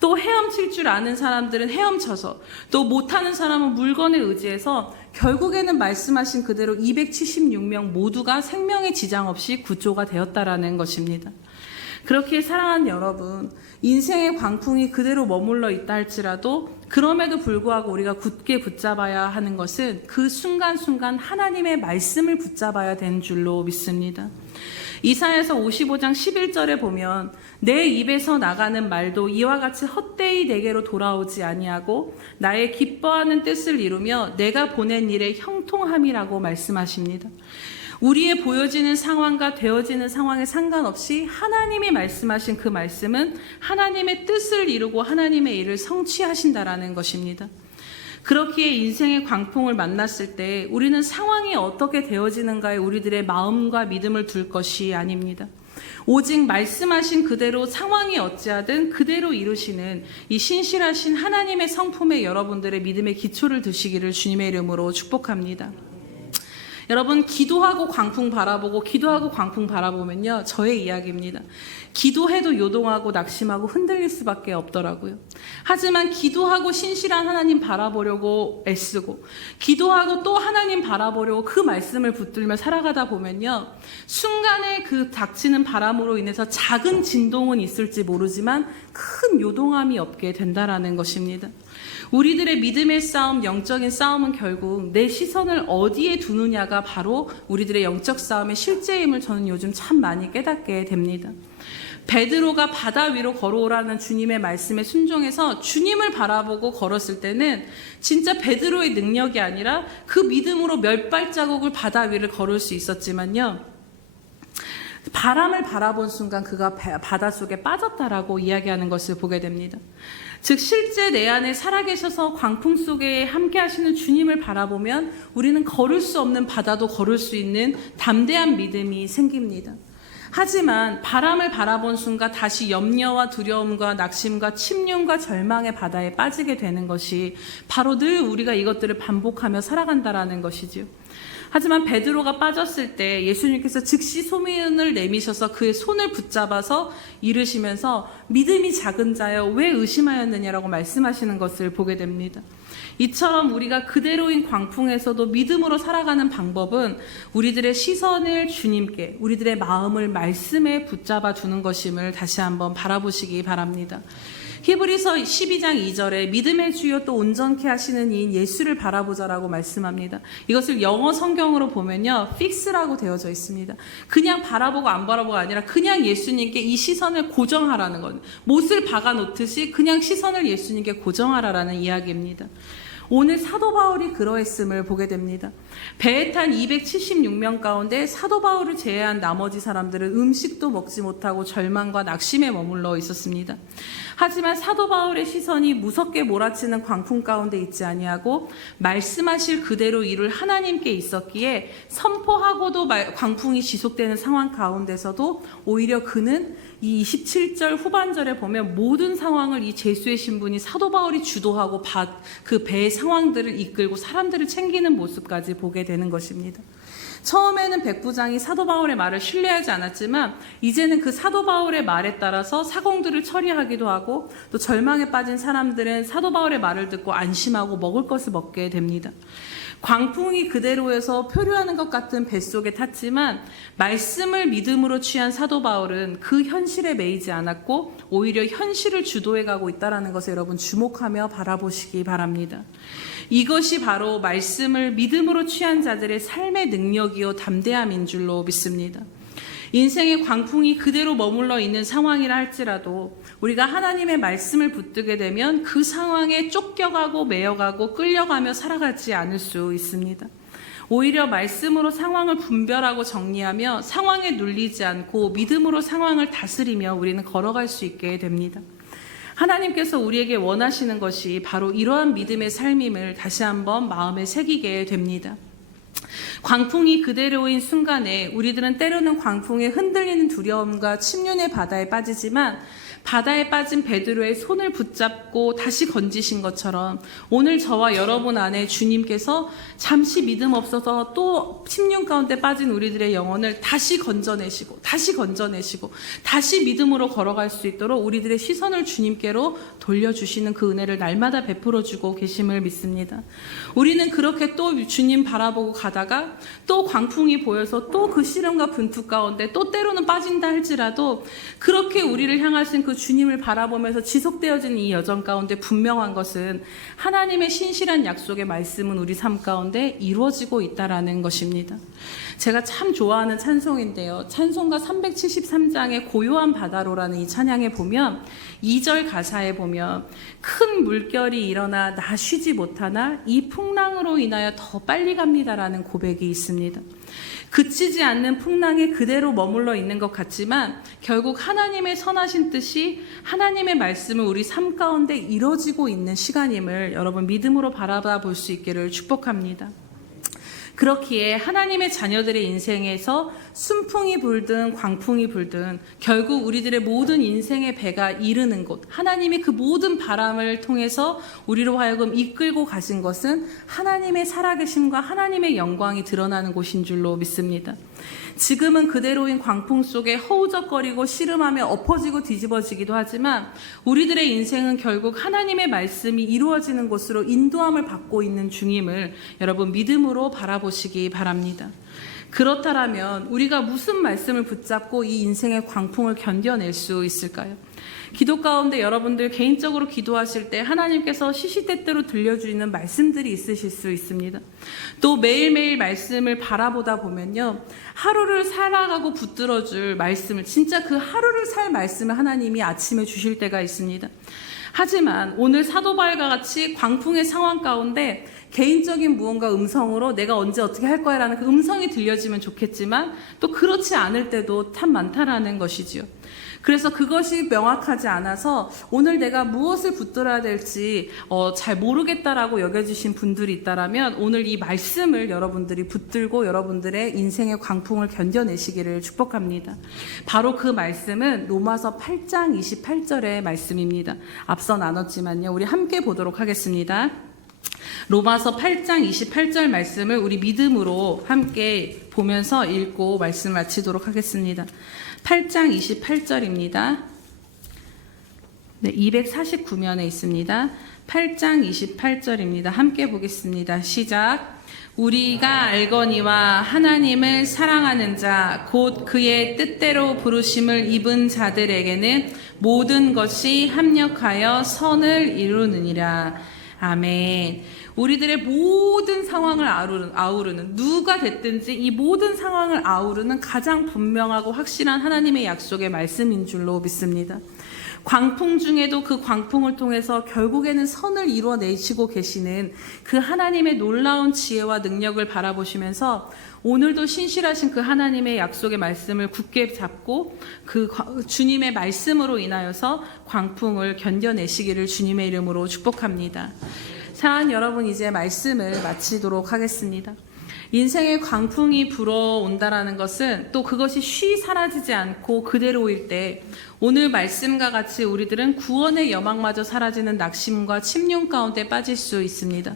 또 헤엄칠 줄 아는 사람들은 헤엄쳐서 또 못하는 사람은 물건에 의지해서 결국에는 말씀하신 그대로 276명 모두가 생명의 지장 없이 구조가 되었다라는 것입니다. 그렇게 사랑하는 여러분, 인생의 광풍이 그대로 머물러 있다 할지라도 그럼에도 불구하고 우리가 굳게 붙잡아야 하는 것은 그 순간순간 하나님의 말씀을 붙잡아야 되는 줄로 믿습니다. 이사야서 55장 11절에 보면 내 입에서 나가는 말도 이와 같이 헛되이 내게로 돌아오지 아니하고 나의 기뻐하는 뜻을 이루며 내가 보낸 일에 형통함이라고 말씀하십니다. 우리의 보여지는 상황과 되어지는 상황에 상관없이 하나님이 말씀하신 그 말씀은 하나님의 뜻을 이루고 하나님의 일을 성취하신다라는 것입니다. 그렇기에 인생의 광풍을 만났을 때 우리는 상황이 어떻게 되어지는가에 우리들의 마음과 믿음을 둘 것이 아닙니다. 오직 말씀하신 그대로 상황이 어찌하든 그대로 이루시는 이 신실하신 하나님의 성품에 여러분들의 믿음의 기초를 두시기를 주님의 이름으로 축복합니다. 여러분, 기도하고 광풍 바라보고 기도하고 광풍 바라보면요, 저의 이야기입니다. 기도해도 요동하고 낙심하고 흔들릴 수밖에 없더라고요. 하지만 기도하고 신실한 하나님 바라보려고 애쓰고 기도하고 또 하나님 바라보려고 그 말씀을 붙들며 살아가다 보면요, 순간에 그 닥치는 바람으로 인해서 작은 진동은 있을지 모르지만 큰 요동함이 없게 된다라는 것입니다. 우리들의 믿음의 싸움, 영적인 싸움은 결국 내 시선을 어디에 두느냐가 바로 우리들의 영적 싸움의 실제임을 저는 요즘 참 많이 깨닫게 됩니다. 베드로가 바다 위로 걸어오라는 주님의 말씀에 순종해서 주님을 바라보고 걸었을 때는 진짜 베드로의 능력이 아니라 그 믿음으로 몇 발자국을 바다 위를 걸을 수 있었지만요, 바람을 바라본 순간 그가 바다 속에 빠졌다라고 이야기하는 것을 보게 됩니다. 즉 실제 내 안에 살아계셔서 광풍 속에 함께 하시는 주님을 바라보면 우리는 걸을 수 없는 바다도 걸을 수 있는 담대한 믿음이 생깁니다. 하지만 바람을 바라본 순간 다시 염려와 두려움과 낙심과 침륜과 절망의 바다에 빠지게 되는 것이 바로 늘 우리가 이것들을 반복하며 살아간다라는 것이지요. 하지만 베드로가 빠졌을 때 예수님께서 즉시 소문을 내미셔서 그의 손을 붙잡아서 이르시면서 믿음이 작은 자여 왜 의심하였느냐라고 말씀하시는 것을 보게 됩니다. 이처럼 우리가 그대로인 광풍에서도 믿음으로 살아가는 방법은 우리들의 시선을 주님께, 우리들의 마음을 말씀에 붙잡아 두는 것임을 다시 한번 바라보시기 바랍니다. 히브리서 12장 2절에 믿음의 주여 또 온전케 하시는 이인 예수를 바라보자라고 말씀합니다. 이것을 영어 성경으로 보면요, fix라고 되어져 있습니다. 그냥 바라보고 안 바라보고가 아니라 그냥 예수님께 이 시선을 고정하라는 것, 못을 박아 놓듯이 그냥 시선을 예수님께 고정하라라는 이야기입니다. 오늘 사도 바울이 그러했음을 보게 됩니다. 배에 탄 276명 가운데 사도 바울을 제외한 나머지 사람들은 음식도 먹지 못하고 절망과 낙심에 머물러 있었습니다. 하지만 사도 바울의 시선이 무섭게 몰아치는 광풍 가운데 있지 아니하고 말씀하실 그대로 이룰 하나님께 있었기에 선포하고도 광풍이 지속되는 상황 가운데서도 오히려 그는 이 27절 후반절에 보면 모든 상황을 이 제수의 신분이 사도 바울이 주도하고 그 배의 상황들을 이끌고 사람들을 챙기는 모습까지 보게 되는 것입니다. 처음에는 백부장이 사도 바울의 말을 신뢰하지 않았지만 이제는 그 사도 바울의 말에 따라서 사공들을 처리하기도 하고 또 절망에 빠진 사람들은 사도 바울의 말을 듣고 안심하고 먹을 것을 먹게 됩니다. 광풍이 그대로에서 표류하는 것 같은 뱃속에 탔지만 말씀을 믿음으로 취한 사도 바울은 그 현실에 매이지 않았고 오히려 현실을 주도해가고 있다는 것을 여러분 주목하며 바라보시기 바랍니다. 이것이 바로 말씀을 믿음으로 취한 자들의 삶의 능력이요 담대함인 줄로 믿습니다. 인생의 광풍이 그대로 머물러 있는 상황이라 할지라도 우리가 하나님의 말씀을 붙들게 되면 그 상황에 쫓겨가고 매여가고 끌려가며 살아가지 않을 수 있습니다. 오히려 말씀으로 상황을 분별하고 정리하며 상황에 눌리지 않고 믿음으로 상황을 다스리며 우리는 걸어갈 수 있게 됩니다. 하나님께서 우리에게 원하시는 것이 바로 이러한 믿음의 삶임을 다시 한번 마음에 새기게 됩니다. 광풍이 그대로인 순간에 우리들은 때로는 광풍에 흔들리는 두려움과 침륜의 바다에 빠지지만 바다에 빠진 베드로의 손을 붙잡고 다시 건지신 것처럼 오늘 저와 여러분 안에 주님께서 잠시 믿음 없어서 또 침륜 가운데 빠진 우리들의 영혼을 다시 건져내시고 다시 믿음으로 걸어갈 수 있도록 우리들의 시선을 주님께로 돌려주시는 그 은혜를 날마다 베풀어주고 계심을 믿습니다. 우리는 그렇게 또 주님 바라보고 가다가 할지라도 또 광풍이 보여서 또 그 시름과 분투 가운데 또 때로는 빠진다 할지라도 그렇게 우리를 향하신 그 주님을 바라보면서 지속되어지는 이 여정 가운데 분명한 것은 하나님의 신실한 약속의 말씀은 우리 삶 가운데 이루어지고 있다라는 것입니다. 제가 참 좋아하는 찬송인데요. 찬송가 373장의 고요한 바다로라는 이 찬양에 보면 2절 가사에 보면 큰 물결이 일어나 나 쉬지 못하나 이 풍랑으로 인하여 더 빨리 갑니다라는 고백이 있습니다. 그치지 않는 풍랑에 그대로 머물러 있는 것 같지만 결국 하나님의 선하신 뜻이 하나님의 말씀을 우리 삶 가운데 이루어지고 있는 시간임을 여러분 믿음으로 바라봐 볼 수 있기를 축복합니다. 그렇기에 하나님의 자녀들의 인생에서 순풍이 불든 광풍이 불든 결국 우리들의 모든 인생의 배가 이르는 곳, 하나님이 그 모든 바람을 통해서 우리로 하여금 이끌고 가신 것은 하나님의 살아계심과 하나님의 영광이 드러나는 곳인 줄로 믿습니다. 지금은 그대로인 광풍 속에 허우적거리고 씨름하며 엎어지고 뒤집어지기도 하지만 우리들의 인생은 결국 하나님의 말씀이 이루어지는 곳으로 인도함을 받고 있는 중임을 여러분 믿음으로 바라보시기 바랍니다. 그렇다면 우리가 무슨 말씀을 붙잡고 이 인생의 광풍을 견뎌낼 수 있을까요? 기도 가운데 여러분들 개인적으로 기도하실 때 하나님께서 시시때때로 들려주시는 말씀들이 있으실 수 있습니다. 또 매일매일 말씀을 바라보다 보면요, 하루를 살아가고 붙들어줄 말씀을, 진짜 그 하루를 살 말씀을 하나님이 아침에 주실 때가 있습니다. 하지만 오늘 사도 바울과 같이 광풍의 상황 가운데 개인적인 무언가 음성으로 내가 언제 어떻게 할 거야 라는 그 음성이 들려지면 좋겠지만 또 그렇지 않을 때도 참 많다라는 것이지요. 그래서 그것이 명확하지 않아서 오늘 내가 무엇을 붙들어야 될지 잘 모르겠다라고 여겨주신 분들이 있다라면 오늘 이 말씀을 여러분들이 붙들고 여러분들의 인생의 광풍을 견뎌내시기를 축복합니다. 바로 그 말씀은 로마서 8장 28절의 말씀입니다. 앞서 나눴지만요, 우리 함께 보도록 하겠습니다. 로마서 8장 28절 말씀을 우리 믿음으로 함께 보면서 읽고 말씀 마치도록 하겠습니다. 8장 28절입니다. 네, 249면에 있습니다. 8장 28절입니다. 함께 보겠습니다. 시작. 우리가 알거니와 하나님을 사랑하는 자, 곧 그의 뜻대로 부르심을 입은 자들에게는 모든 것이 합력하여 선을 이루느니라. 아멘. 우리들의 모든 상황을 아우르는 누가 됐든지 이 모든 상황을 아우르는 가장 분명하고 확실한 하나님의 약속의 말씀인 줄로 믿습니다. 광풍 중에도 그 광풍을 통해서 결국에는 선을 이루어내시고 계시는 그 하나님의 놀라운 지혜와 능력을 바라보시면서 오늘도 신실하신 그 하나님의 약속의 말씀을 굳게 잡고 그 주님의 말씀으로 인하여서 광풍을 견뎌내시기를 주님의 이름으로 축복합니다. 사랑하는 여러분, 이제 말씀을 마치도록 하겠습니다. 인생의 광풍이 불어온다라는 것은 또 그것이 쉬 사라지지 않고 그대로일 때 오늘 말씀과 같이 우리들은 구원의 여망마저 사라지는 낙심과 침륜 가운데 빠질 수 있습니다.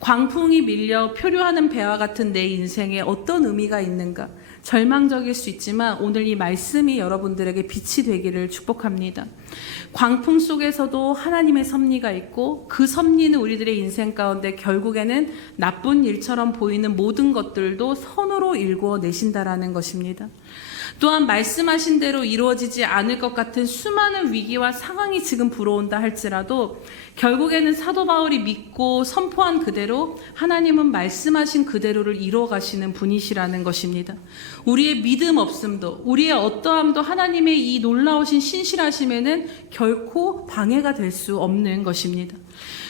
광풍이 밀려 표류하는 배와 같은 내 인생에 어떤 의미가 있는가? 절망적일 수 있지만 오늘 이 말씀이 여러분들에게 빛이 되기를 축복합니다. 광풍 속에서도 하나님의 섭리가 있고 그 섭리는 우리들의 인생 가운데 결국에는 나쁜 일처럼 보이는 모든 것들도 선으로 일궈내신다라는 것입니다. 또한 말씀하신 대로 이루어지지 않을 것 같은 수많은 위기와 상황이 지금 불어온다 할지라도 결국에는 사도 바울이 믿고 선포한 그대로 하나님은 말씀하신 그대로를 이루어 가시는 분이시라는 것입니다. 우리의 믿음 없음도 우리의 어떠함도 하나님의 이 놀라우신 신실하심에는 결코 방해가 될 수 없는 것입니다.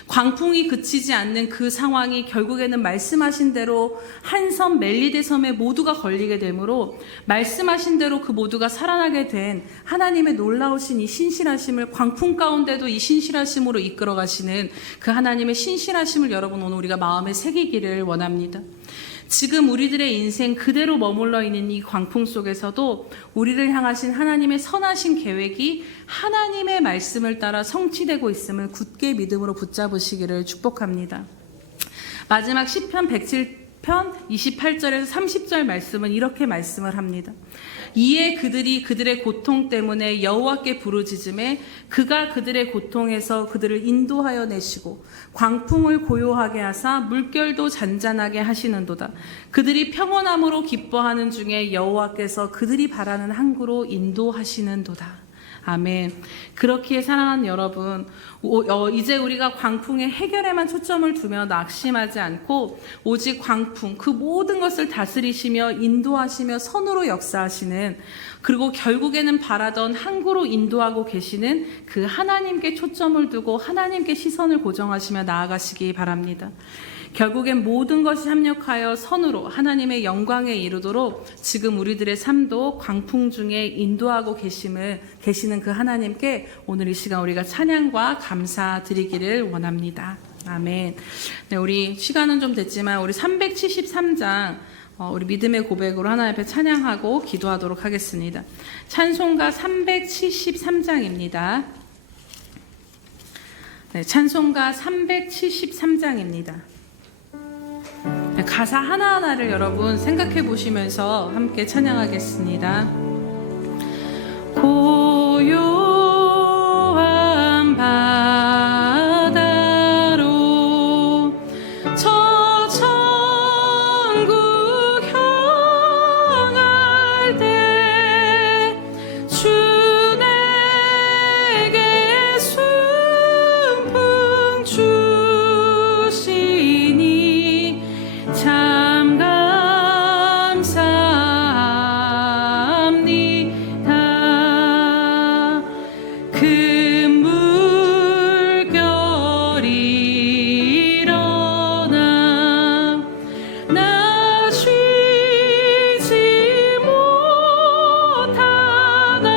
광풍이 그치지 않는 그 상황이 결국에는 말씀하신 대로 한 섬 멜리데 섬에 모두가 걸리게 되므로 말씀하신 대로 그 모두가 살아나게 된 하나님의 놀라우신 이 신실하심을 광풍 가운데도 이 신실하심으로 이끌어 가시는 그 하나님의 신실하심을 여러분 오늘 우리가 마음에 새기기를 원합니다. 지금 우리들의 인생 그대로 머물러 있는 이 광풍 속에서도 우리를 향하신 하나님의 선하신 계획이 하나님의 말씀을 따라 성취되고 있음을 굳게 믿음으로 붙잡으시기를 축복합니다. 마지막 시편 시편 28절에서 30절 말씀은 이렇게 말씀을 합니다. 이에 그들이 그들의 고통 때문에 여호와께 부르짖음에 그가 그들의 고통에서 그들을 인도하여 내시고 광풍을 고요하게 하사 물결도 잔잔하게 하시는도다. 그들이 평온함으로 기뻐하는 중에 여호와께서 그들이 바라는 항구로 인도하시는도다. 아멘. 그렇기에 사랑하는 여러분, 이제 우리가 광풍의 해결에만 초점을 두며 낙심하지 않고 오직 광풍, 그 모든 것을 다스리시며 인도하시며 선으로 역사하시는, 그리고 결국에는 바라던 항구로 인도하고 계시는 그 하나님께 초점을 두고 하나님께 시선을 고정하시며 나아가시기 바랍니다. 결국엔 모든 것이 합력하여 선으로 하나님의 영광에 이르도록 지금 우리들의 삶도 광풍 중에 인도하고 계시는 그 하나님께 오늘 이 시간 우리가 찬양과 감사드리기를 원합니다. 아멘. 네, 우리 시간은 좀 됐지만 우리 373장 우리 믿음의 고백으로 하나님 앞에 찬양하고 기도하도록 하겠습니다. 찬송가 373장입니다. 네, 찬송가 373장입니다. 가사 하나하나를 여러분 생각해 보시면서 함께 찬양하겠습니다. 고요한 바다로 저 천국 향할 때 주 내게 순풍 주시니 참 감사합니다. 큰 물결이 일어나 나 쉬지 못하나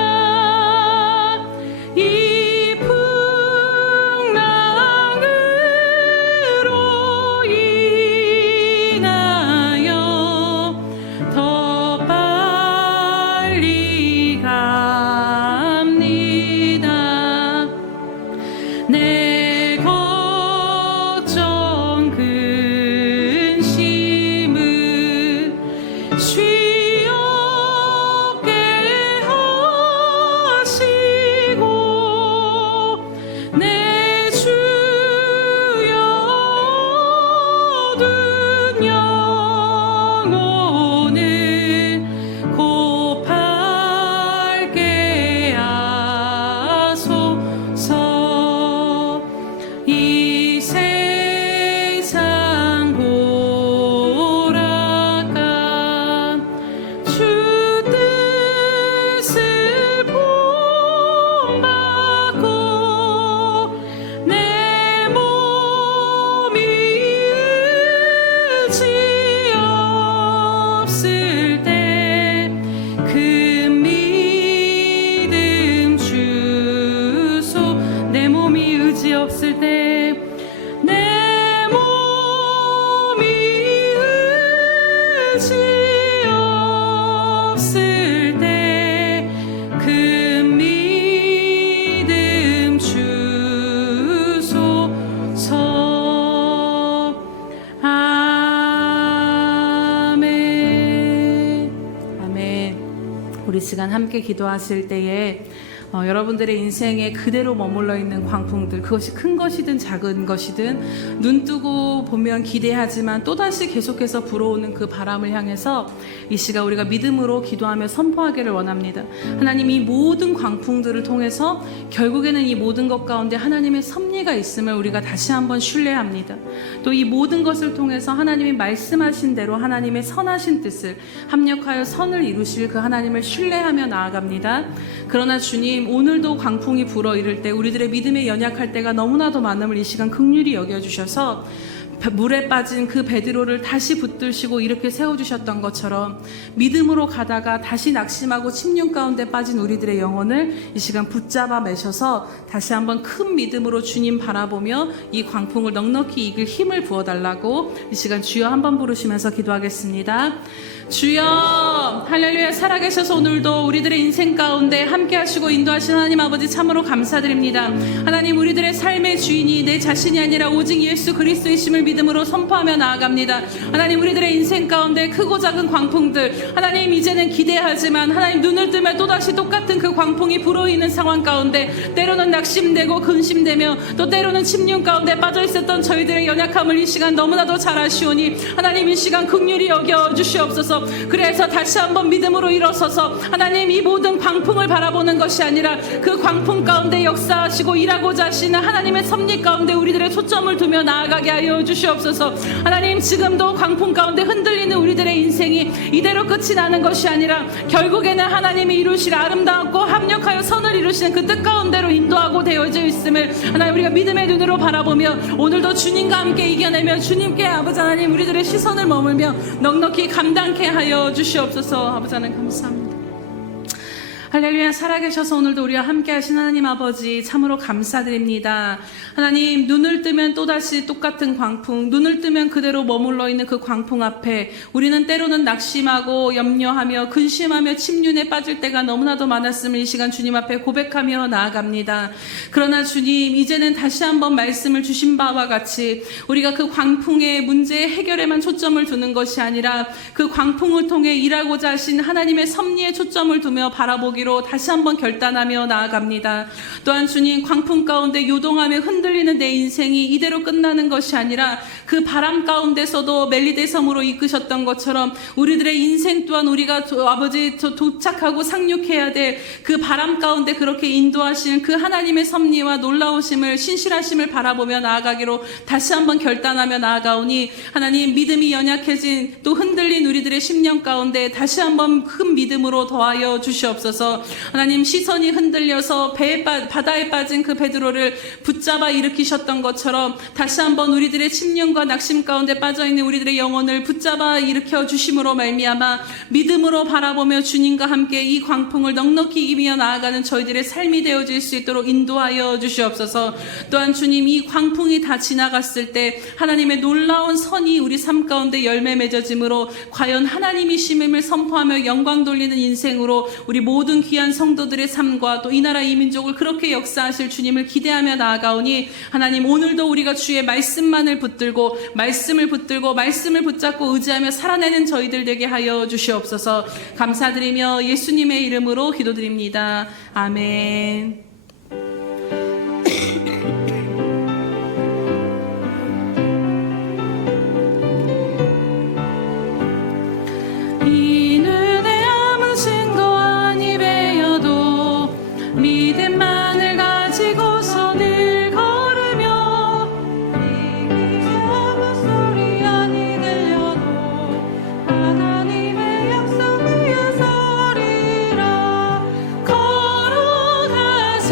이 풍랑으로 인하여 더 빨리 갑니다. 내 걱정 근심은 쉬 없게 하시고 내 주여 얻은 영혼을 곧 밝게 하소서. 이 세상 고락한 주 뜻을 본받고 내 몸이 의지 없을 때 큰 믿음 주소. 내 몸이 의지 없을 때 내 몸이 의지 없을 때 큰 믿음 주소서. 아멘. 아멘. 우리 시간 함께 기도하실 때에 여러분들의 인생에 그대로 머물러 있는 광풍들, 그것이 큰 것이든 작은 것이든 눈 뜨고 보면 기대하지만 또다시 계속해서 불어오는 그 바람을 향해서 이 시간 우리가 믿음으로 기도하며 선포하기를 원합니다. 하나님, 이 모든 광풍들을 통해서 결국에는 이 모든 것 가운데 하나님의 섭리가 있음을 우리가 다시 한번 신뢰합니다. 또 이 모든 것을 통해서 하나님이 말씀하신 대로 하나님의 선하신 뜻을 합력하여 선을 이루실 그 하나님을 신뢰하며 나아갑니다. 그러나 주님, 오늘도 광풍이 불어 이를 때 우리들의 믿음에 연약할 때가 너무나도 많음을 이 시간 긍휼히 여겨주셔서 물에 빠진 그 베드로를 다시 붙들시고 이렇게 세워주셨던 것처럼 믿음으로 가다가 다시 낙심하고 침륜 가운데 빠진 우리들의 영혼을 이 시간 붙잡아 매셔서 다시 한번 큰 믿음으로 주님 바라보며 이 광풍을 넉넉히 이길 힘을 부어달라고 이 시간 주여 한번 부르시면서 기도하겠습니다. 주여 할렐루야. 살아계셔서 오늘도 우리들의 인생 가운데 함께 하시고 인도하신 하나님 아버지 참으로 감사드립니다. 하나님, 우리들의 삶의 주인이 내 자신이 아니라 오직 예수 그리스도이심을 믿음으로 선포하며 나아갑니다. 하나님, 우리들의 인생 가운데 크고 작은 광풍들, 하나님 이제는 기대하지만 하나님 눈을 뜨면 또다시 똑같은 그 광풍이 불어있는 상황 가운데 때로는 낙심되고 근심되며 또 때로는 침륜 가운데 빠져있었던 저희들의 연약함을 이 시간 너무나도 잘 아시오니 하나님, 이 시간 긍휼히 여겨 주시옵소서. 그래서 다시 한번 믿음으로 일어서서 하나님, 이 모든 광풍을 바라보는 것이 아니라 그 광풍 가운데 역사하시고 일하고자 하시는 하나님의 섭리 가운데 우리들의 초점을 두며 나아가게 하여 주시옵소서. 하나님, 지금도 광풍 가운데 흔들리는 우리들의 인생이 이대로 끝이 나는 것이 아니라 결국에는 하나님이 이루실 아름답고 합력하여 선을 이루시는 그 뜻 가운데로 인도하고 되어져 있음을 하나님 우리가 믿음의 눈으로 바라보며 오늘도 주님과 함께 이겨내며 주님께 아버지 하나님 우리들의 시선을 머물며 넉넉히 감당케 하여 주시옵소서. 아버지 하나님 감사합니다. 할렐루야. 살아계셔서 오늘도 우리와 함께 하신 하나님 아버지 참으로 감사드립니다. 하나님, 눈을 뜨면 또다시 똑같은 광풍, 눈을 뜨면 그대로 머물러 있는 그 광풍 앞에 우리는 때로는 낙심하고 염려하며 근심하며 침륜에 빠질 때가 너무나도 많았음을 이 시간 주님 앞에 고백하며 나아갑니다. 그러나 주님, 이제는 다시 한번 말씀을 주신 바와 같이 우리가 그 광풍의 문제 해결에만 초점을 두는 것이 아니라 그 광풍을 통해 일하고자 하신 하나님의 섭리에 초점을 두며 바라보기로 다시 한번 결단하며 나아갑니다. 또한 주님, 광풍 가운데 요동하며 흔들리는 내 인생이 이대로 끝나는 것이 아니라 그 바람 가운데서도 멜리데 섬으로 이끄셨던 것처럼 우리들의 인생 또한 우리가 아버지 도착하고 상륙해야 될 그 바람 가운데 그렇게 인도하시는 그 하나님의 섭리와 놀라우심을 신실하심을 바라보며 나아가기로 다시 한번 결단하며 나아가오니 하나님, 믿음이 연약해진 또 흔들린 우리들의 심령 가운데 다시 한번 큰 믿음으로 더하여 주시옵소서. 하나님, 시선이 흔들려서 바다에 빠진 그 베드로를 붙잡아 일으키셨던 것처럼 다시 한번 우리들의 침륜과 낙심 가운데 빠져있는 우리들의 영혼을 붙잡아 일으켜 주심으로 말미암아 믿음으로 바라보며 주님과 함께 이 광풍을 넉넉히 이기며 나아가는 저희들의 삶이 되어질 수 있도록 인도하여 주시옵소서. 또한 주님, 이 광풍이 다 지나갔을 때 하나님의 놀라운 선이 우리 삶 가운데 열매 맺어짐으로 과연 하나님이심임을 선포하며 영광 돌리는 인생으로 우리 모든 귀한 성도들의 삶과 또 이 나라 이 민족을 그렇게 역사하실 주님을 기대하며 나아가오니 하나님, 오늘도 우리가 주의 말씀을 붙들고 말씀을 붙잡고 의지하며 살아내는 저희들 되게 하여 주시옵소서. 감사드리며 예수님의 이름으로 기도드립니다. 아멘. 이 눈에 아무 신도 아니 베어도 믿음만을 가지고서 늘 걸으며 이 아무 소리 아니 들려도 하나님의 약속을 서리라. 걸어가세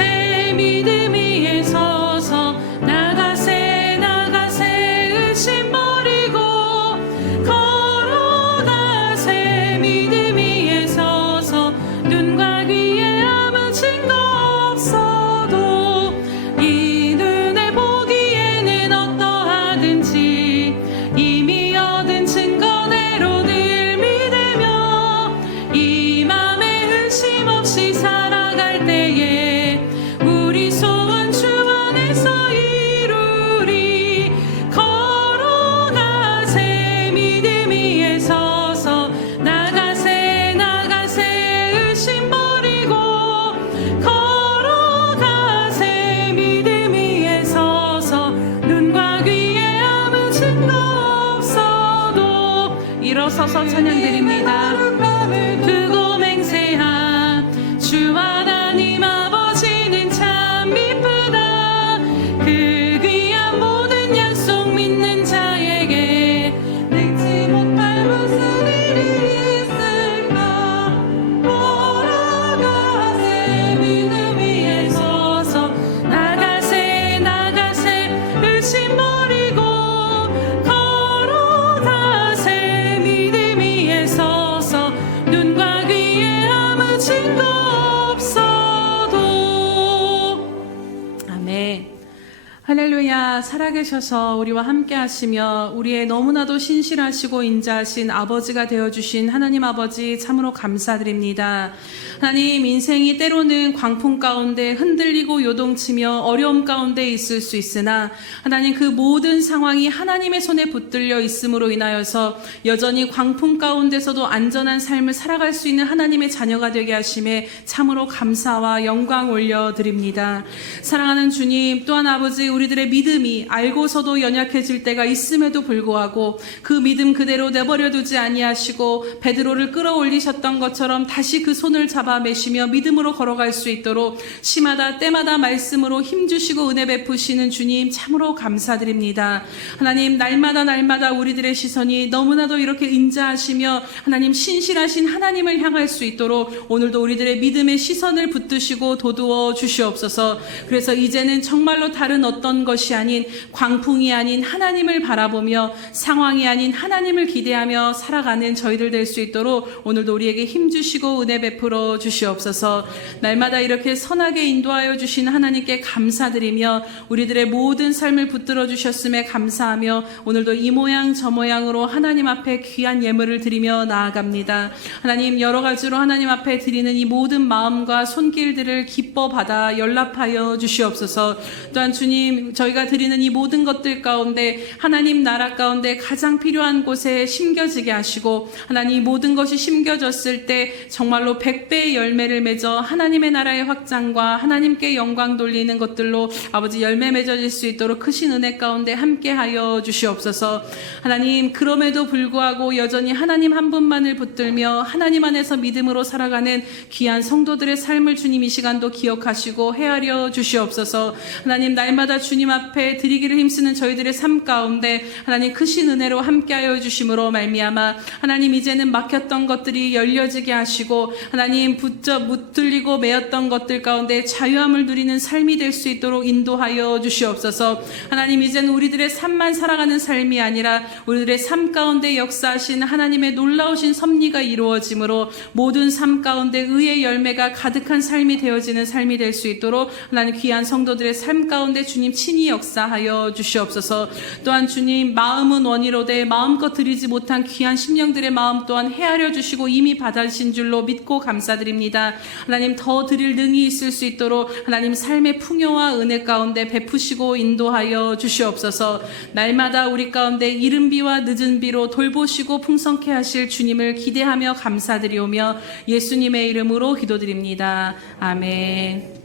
날마다 살아계셔서 우리와 함께 하시며 우리의 너무나도 신실하시고 인자하신 아버지가 되어주신 하나님 아버지 참으로 감사드립니다. 하나님, 인생이 때로는 광풍 가운데 흔들리고 요동치며 어려움 가운데 있을 수 있으나 하나님, 그 모든 상황이 하나님의 손에 붙들려 있음으로 인하여서 여전히 광풍 가운데서도 안전한 삶을 살아갈 수 있는 하나님의 자녀가 되게 하심에 참으로 감사와 영광 올려드립니다. 사랑하는 주님, 또한 아버지, 우리들의 믿음이 알고서도 연약해질 때가 있음에도 불구하고 그 믿음 그대로 내버려두지 아니하시고 베드로를 끌어올리셨던 것처럼 다시 그 손을 잡아매시며 믿음으로 걸어갈 수 있도록 시마다 때마다 말씀으로 힘주시고 은혜 베푸시는 주님 참으로 감사드립니다. 하나님, 날마다 우리들의 시선이 너무나도 이렇게 인자하시며 하나님 신실하신 하나님을 향할 수 있도록 오늘도 우리들의 믿음의 시선을 붙드시고 도두어 주시옵소서. 그래서 이제는 정말로 다른 어떤 것이 아닌 광풍이 아닌 하나님을 바라보며 상황이 아닌 하나님을 기대하며 살아가는 저희들 될 수 있도록 오늘도 우리에게 힘주시고 은혜 베풀어 주시옵소서. 날마다 이렇게 선하게 인도하여 주신 하나님께 감사드리며 우리들의 모든 삶을 붙들어 주셨음에 감사하며 오늘도 이 모양 저 모양으로 하나님 앞에 귀한 예물을 드리며 나아갑니다. 하나님, 여러 가지로 하나님 앞에 드리는 이 모든 마음과 손길들을 기뻐 받아 연락하여 주시옵소서. 또한 주님, 저희가 드리는 이 모든 것들 가운데 하나님 나라 가운데 가장 필요한 곳에 심겨지게 하시고 하나님, 모든 것이 심겨졌을 때 정말로 100배의 열매를 맺어 하나님의 나라의 확장과 하나님께 영광 돌리는 것들로 아버지 열매 맺어질 수 있도록 크신 은혜 가운데 함께하여 주시옵소서. 하나님, 그럼에도 불구하고 여전히 하나님 한 분만을 붙들며 하나님 안에서 믿음으로 살아가는 귀한 성도들의 삶을 주님 이 시간도 기억하시고 헤아려 주시옵소서. 하나님, 날마다 주님 앞에 드리기를 힘쓰는 저희들의 삶 가운데 하나님 크신 은혜로 함께하여 주심으로 말미암아 하나님, 이제는 막혔던 것들이 열려지게 하시고 하나님, 붙들리고 매였던 것들 가운데 자유함을 누리는 삶이 될 수 있도록 인도하여 주시옵소서. 하나님, 이제는 우리들의 삶만 살아가는 삶이 아니라 우리들의 삶 가운데 역사하신 하나님의 놀라우신 섭리가 이루어짐으로 모든 삶 가운데 의의 열매가 가득한 삶이 되어지는 삶이 될 수 있도록 하나님 귀한 성도들의 삶 가운데 주님 친히 역사하여 주시옵소서. 또한 주님, 마음은 원이로되 마음껏 드리지 못한 귀한 심령들의 마음 또한 헤아려 주시고 이미 받으신 줄로 믿고 감사드립니다. 하나님, 더 드릴 능히 있을 수 있도록 하나님 삶의 풍요와 은혜 가운데 베푸시고 인도하여 주시옵소서. 날마다 우리 가운데 이른 비와 늦은 비로 돌보시고 풍성케 하실 주님을 기대하며 감사드리오며 예수님의 이름으로 기도드립니다. 아멘.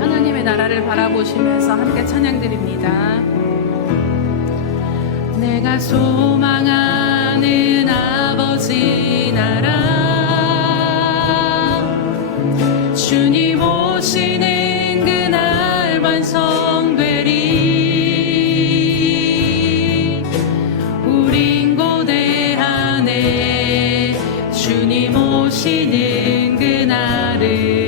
하나님의 나라를 바라보시면서 함께 찬양드립니다. 내가 소망하는 아버지 나라, 주님 오시는 그날 완성되리. 우린 고대하네 주님 오시는 그날을.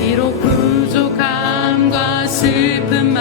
비록 부족함과 슬픔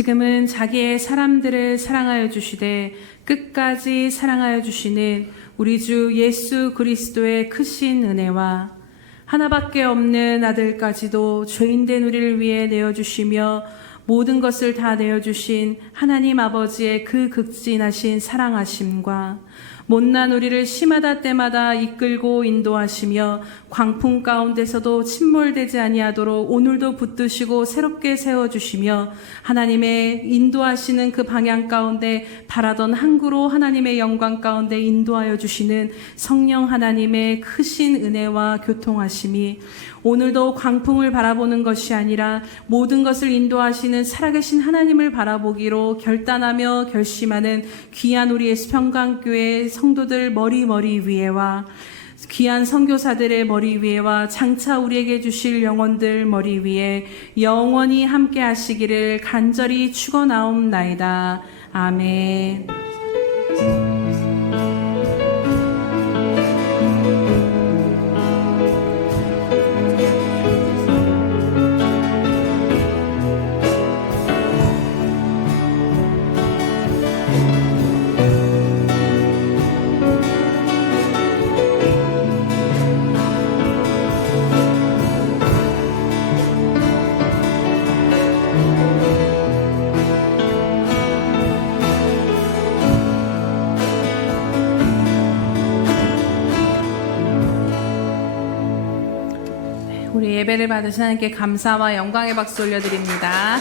지금은 자기의 사람들을 사랑하여 주시되 끝까지 사랑하여 주시는 우리 주 예수 그리스도의 크신 은혜와 하나밖에 없는 아들까지도 죄인된 우리를 위해 내어주시며 모든 것을 다 내어주신 하나님 아버지의 그 극진하신 사랑하심과 못난 우리를 시마다 때마다 이끌고 인도하시며 광풍 가운데서도 침몰되지 아니하도록 오늘도 붙드시고 새롭게 세워주시며 하나님의 인도하시는 그 방향 가운데 바라던 항구로 하나님의 영광 가운데 인도하여 주시는 성령 하나님의 크신 은혜와 교통하심이 오늘도 광풍을 바라보는 것이 아니라 모든 것을 인도하시는 살아계신 하나님을 바라보기로 결단하며 결심하는 귀한 우리의 평강교회 성도들 머리 위에와 귀한 선교사들의 머리 위에와 장차 우리에게 주실 영혼들 머리 위에 영원히 함께 하시기를 간절히 축원하옵나이다. 아멘. 우리 예배를 받으신 하나님께 감사와 영광의 박수 올려드립니다.